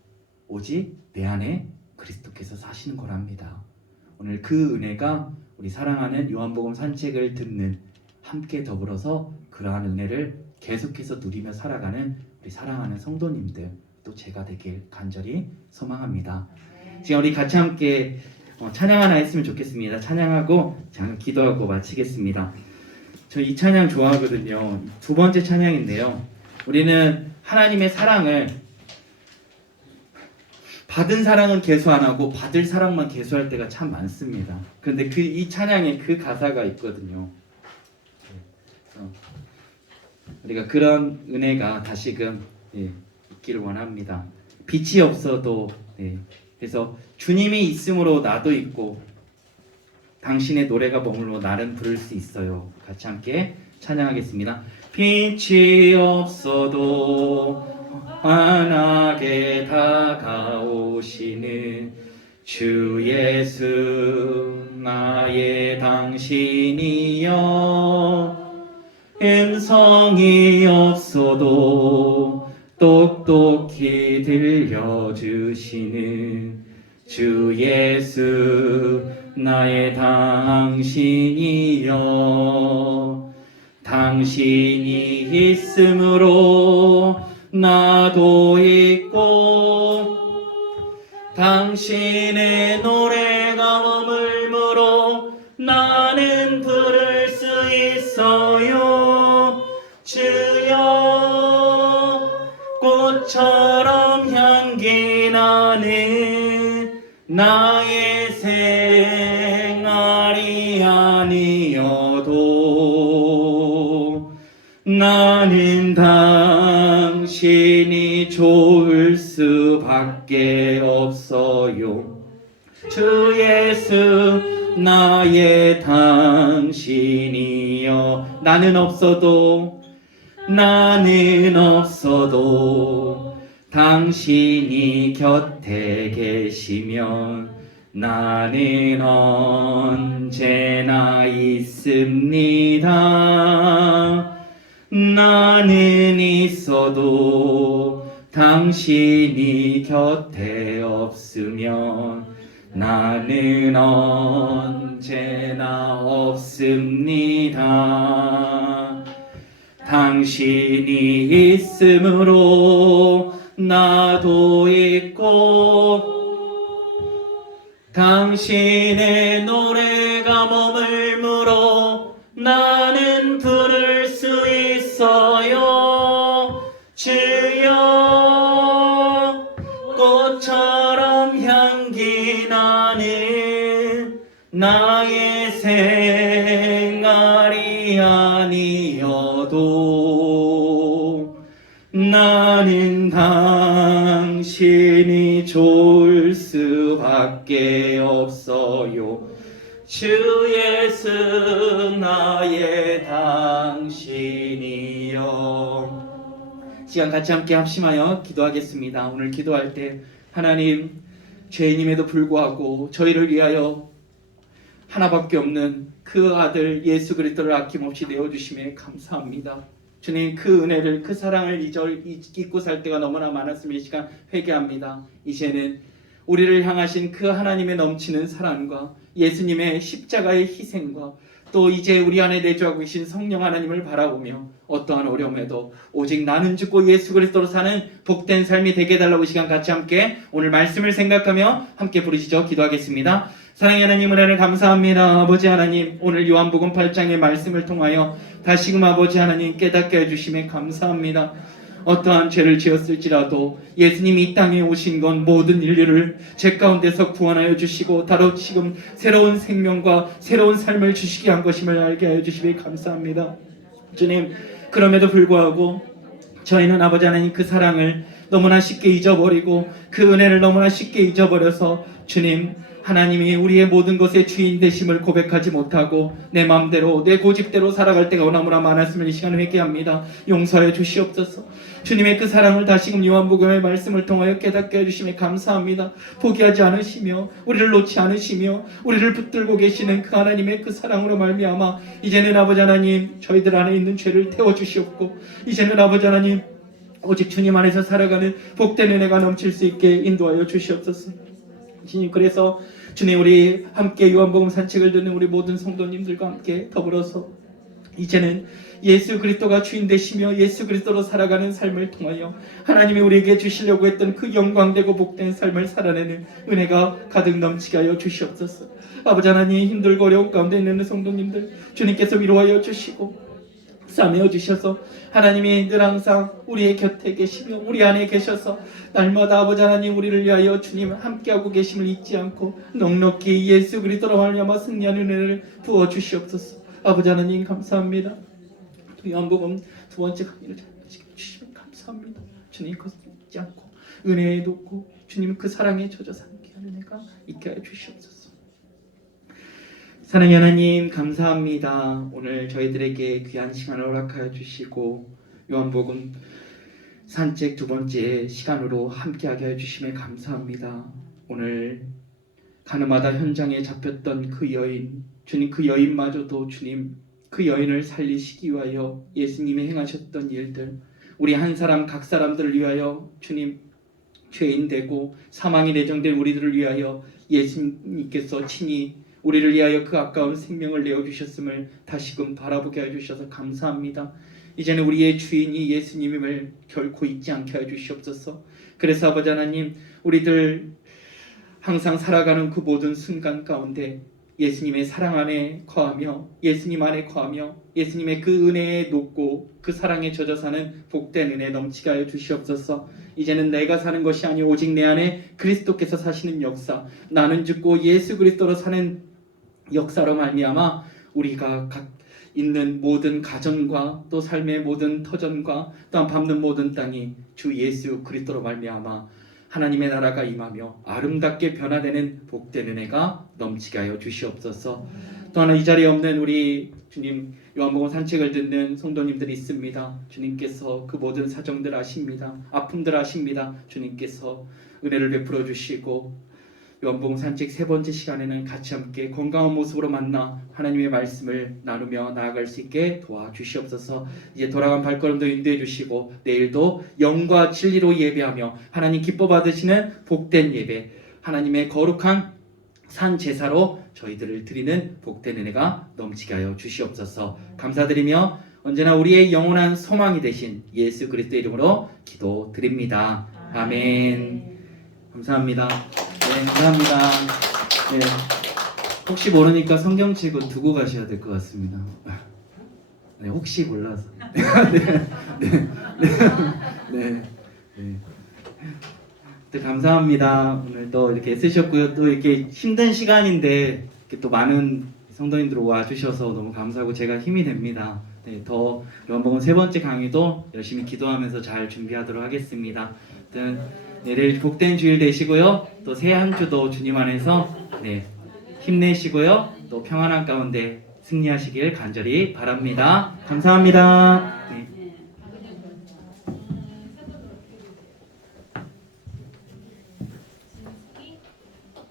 오직 내 안에 그리스도께서 사시는 거랍니다. 오늘 그 은혜가 우리 사랑하는 요한복음 산책을 듣는 함께 더불어서 그러한 은혜를 계속해서 누리며 살아가는 우리 사랑하는 성도님들, 또 제가 되길 간절히 소망합니다. 지금 우리 같이 함께 찬양 하나 했으면 좋겠습니다. 찬양하고 잠깐 기도하고 마치겠습니다. 저 이 찬양 좋아하거든요. 두 번째 찬양인데요. 우리는 하나님의 사랑을 받은 사랑은 계수 안 하고 받을 사랑만 계수할 때가 참 많습니다. 그런데 이 찬양에 그 가사가 있거든요. 우리가 그런 은혜가 다시금 있기를 원합니다. 빛이 없어도 그래서 주님이 있음으로 나도 있고 당신의 노래가 머물러 나는 부를 수 있어요. 같이 함께 찬양하겠습니다. 빛이 없어도 환하게 다가오시는 주 예수 나의 당신이여, 음성이 없어도 똑똑히 들려주시는 주 예수 나의 당신이여, 당신이 있음으로 나도 있고 당신의 노래가 머물므로 나는 부를 수 있어요. 주여 꽃처럼 향기 나는 나의 생활이 아니어도 나는 당신이 좋을 수밖에 없어요. 주 예수 나의 당신이여, 나는 없어도 당신이 곁에 계시면 나는 언제나 있습니다. 나는 있어도 당신이 곁에 없으면 나는 언제나 없습니다. 당신이 있음으로 나도 있고 당신의 노래가 머물므로 나는 부를 수 있어요. 주여 꽃처럼 향기 나는 나의 생활이 아니어도 나는 당신 당신이 좋을 수밖에 없어요. 주 예수 나의 당신이요. 시간 같이 함께 합심하여 기도하겠습니다. 오늘 기도할 때 하나님, 죄인임에도 불구하고 저희를 위하여 하나밖에 없는 그 아들 예수 그리스도를 아낌없이 내어주심에 감사합니다. 주님, 그 은혜를, 그 사랑을 잊고 살 때가 너무나 많았음에 이 시간 회개합니다. 이제는 우리를 향하신 그 하나님의 넘치는 사랑과 예수님의 십자가의 희생과 또 이제 우리 안에 내주하고 계신 성령 하나님을 바라보며 어떠한 어려움에도 오직 나는 죽고 예수 그리스도로 사는 복된 삶이 되게 해달라고 시간 같이 함께 오늘 말씀을 생각하며 함께 부르시죠. 기도하겠습니다. 사랑의 하나님, 은혜를 감사합니다. 아버지 하나님, 오늘 요한복음 8장의 말씀을 통하여 다시금 아버지 하나님 깨닫게 해주심에 감사합니다. 어떠한 죄를 지었을지라도 예수님이 이 땅에 오신 건 모든 인류를 죄 가운데서 구원하여 주시고 다루시금 새로운 생명과 새로운 삶을 주시게 한 것임을 알게 하여 주시기 감사합니다. 주님, 그럼에도 불구하고 저희는 아버지 하나님 그 사랑을 너무나 쉽게 잊어버리고 그 은혜를 너무나 쉽게 잊어버려서 주님, 하나님이 우리의 모든 것의 주인 되심을 고백하지 못하고 내 마음대로 내 고집대로 살아갈 때가 너무나 많았음을 이 시간에 회개합니다. 용서해 주시옵소서. 주님의 그 사랑을 다시금 요한복음의 말씀을 통하여 깨닫게 해주심에 감사합니다. 포기하지 않으시며 우리를 놓지 않으시며 우리를 붙들고 계시는 그 하나님의 그 사랑으로 말미암아 이제는 아버지 하나님 저희들 안에 있는 죄를 태워주시옵고 이제는 아버지 하나님 오직 주님 안에서 살아가는 복된 은혜가 넘칠 수 있게 인도하여 주시옵소서. 주님, 그래서 주님, 우리 함께 요한복음 산책을 듣는 우리 모든 성도님들과 함께 더불어서 이제는 예수 그리스도가 주인 되시며 예수 그리스도로 살아가는 삶을 통하여 하나님이 우리에게 주시려고 했던 그 영광되고 복된 삶을 살아내는 은혜가 가득 넘치게 하여 주시옵소서. 아버지 하나님, 힘들고 어려운 가운데 있는 성도님들 주님께서 위로하여 주시고 싸매어 주셔서 하나님이 늘 항상 우리의 곁에 계시며 우리 안에 계셔서 날마다 아버지 하나님 우리를 위하여 주님 함께하고 계심을 잊지 않고 넉넉히 예수 그리스도로 말미암아 승리하는 은혜를 부어 주시옵소서. 아버지 하나님 감사합니다. 요한복음 두 번째 강의를 잘 주시면 감사합니다. 주님 그것을 잊지 않고 은혜에 돕고 주님 그 사랑에 젖어 삼게 하는 은혜가 있게 하여 주시옵소서. 사랑의 하나님 감사합니다. 오늘 저희들에게 귀한 시간을 허락하여 주시고 요한복음 산책 두 번째 시간으로 함께하게 해주심에 감사합니다. 오늘 가늠하다 현장에 잡혔던 그 여인, 주님 그 여인마저도 주님 그 여인을 살리시기 위하여 예수님이 행하셨던 일들, 우리 한 사람 각 사람들을 위하여 주님 죄인 되고 사망이 내정된 우리들을 위하여 예수님께서 친히 우리를 위하여 그 아까운 생명을 내어주셨음을 다시금 바라보게 해주셔서 감사합니다. 이제는 우리의 주인이 예수님임을 결코 잊지 않게 해주시옵소서. 그래서 아버지 하나님, 우리들 항상 살아가는 그 모든 순간 가운데 예수님의 사랑 안에 거하며 예수님 안에 거하며 예수님의 그 은혜에 높고 그 사랑에 젖어 사는 복된 은혜 넘치게 하여 주시옵소서. 이제는 내가 사는 것이 아니오 오직 내 안에 그리스도께서 사시는 역사, 나는 죽고 예수 그리스도로 사는 역사로 말미암아 우리가 각 있는 모든 가정과 또 삶의 모든 터전과 또한 밟는 모든 땅이 주 예수 그리스도로 말미암아 하나님의 나라가 임하며 아름답게 변화되는 복된 은혜가 넘치게 하여 주시옵소서. 또 하나 이 자리에 없는 우리 주님 요한복음 산책을 듣는 성도님들이 있습니다. 주님께서 그 모든 사정들 아십니다. 아픔들 아십니다. 주님께서 은혜를 베풀어 주시고 요한복음 산책 세 번째 시간에는 같이 함께 건강한 모습으로 만나 하나님의 말씀을 나누며 나아갈 수 있게 도와주시옵소서. 이제 돌아간 발걸음도 인도해 주시고 내일도 영과 진리로 예배하며 하나님 기뻐 받으시는 복된 예배, 하나님의 거룩한 산 제사로 저희들을 드리는 복된 은혜가 넘치게 하여 주시옵소서. 감사드리며 언제나 우리의 영원한 소망이 되신 예수 그리스도의 이름으로 기도드립니다. 아멘. 감사합니다. 네, 감사합니다. 네, 혹시 모르니까 성경책은 두고 가셔야 될 것 같습니다. 네, 혹시 몰라서. 네, 감사합니다. 오늘 또 이렇게 쓰셨고요. 또 이렇게 힘든 시간인데 이렇게 또 많은 성도님들 와주셔서 너무 감사하고 제가 힘이 됩니다. 네, 더 요한복음 세 번째 강의도 열심히 기도하면서 잘 준비하도록 하겠습니다. 아무튼 네, 내일 복된 주일 되시고요. 또 새 한 주도 주님 안에서 네, 힘내시고요. 또 평안한 가운데 승리하시길 간절히 바랍니다. 감사합니다. 네.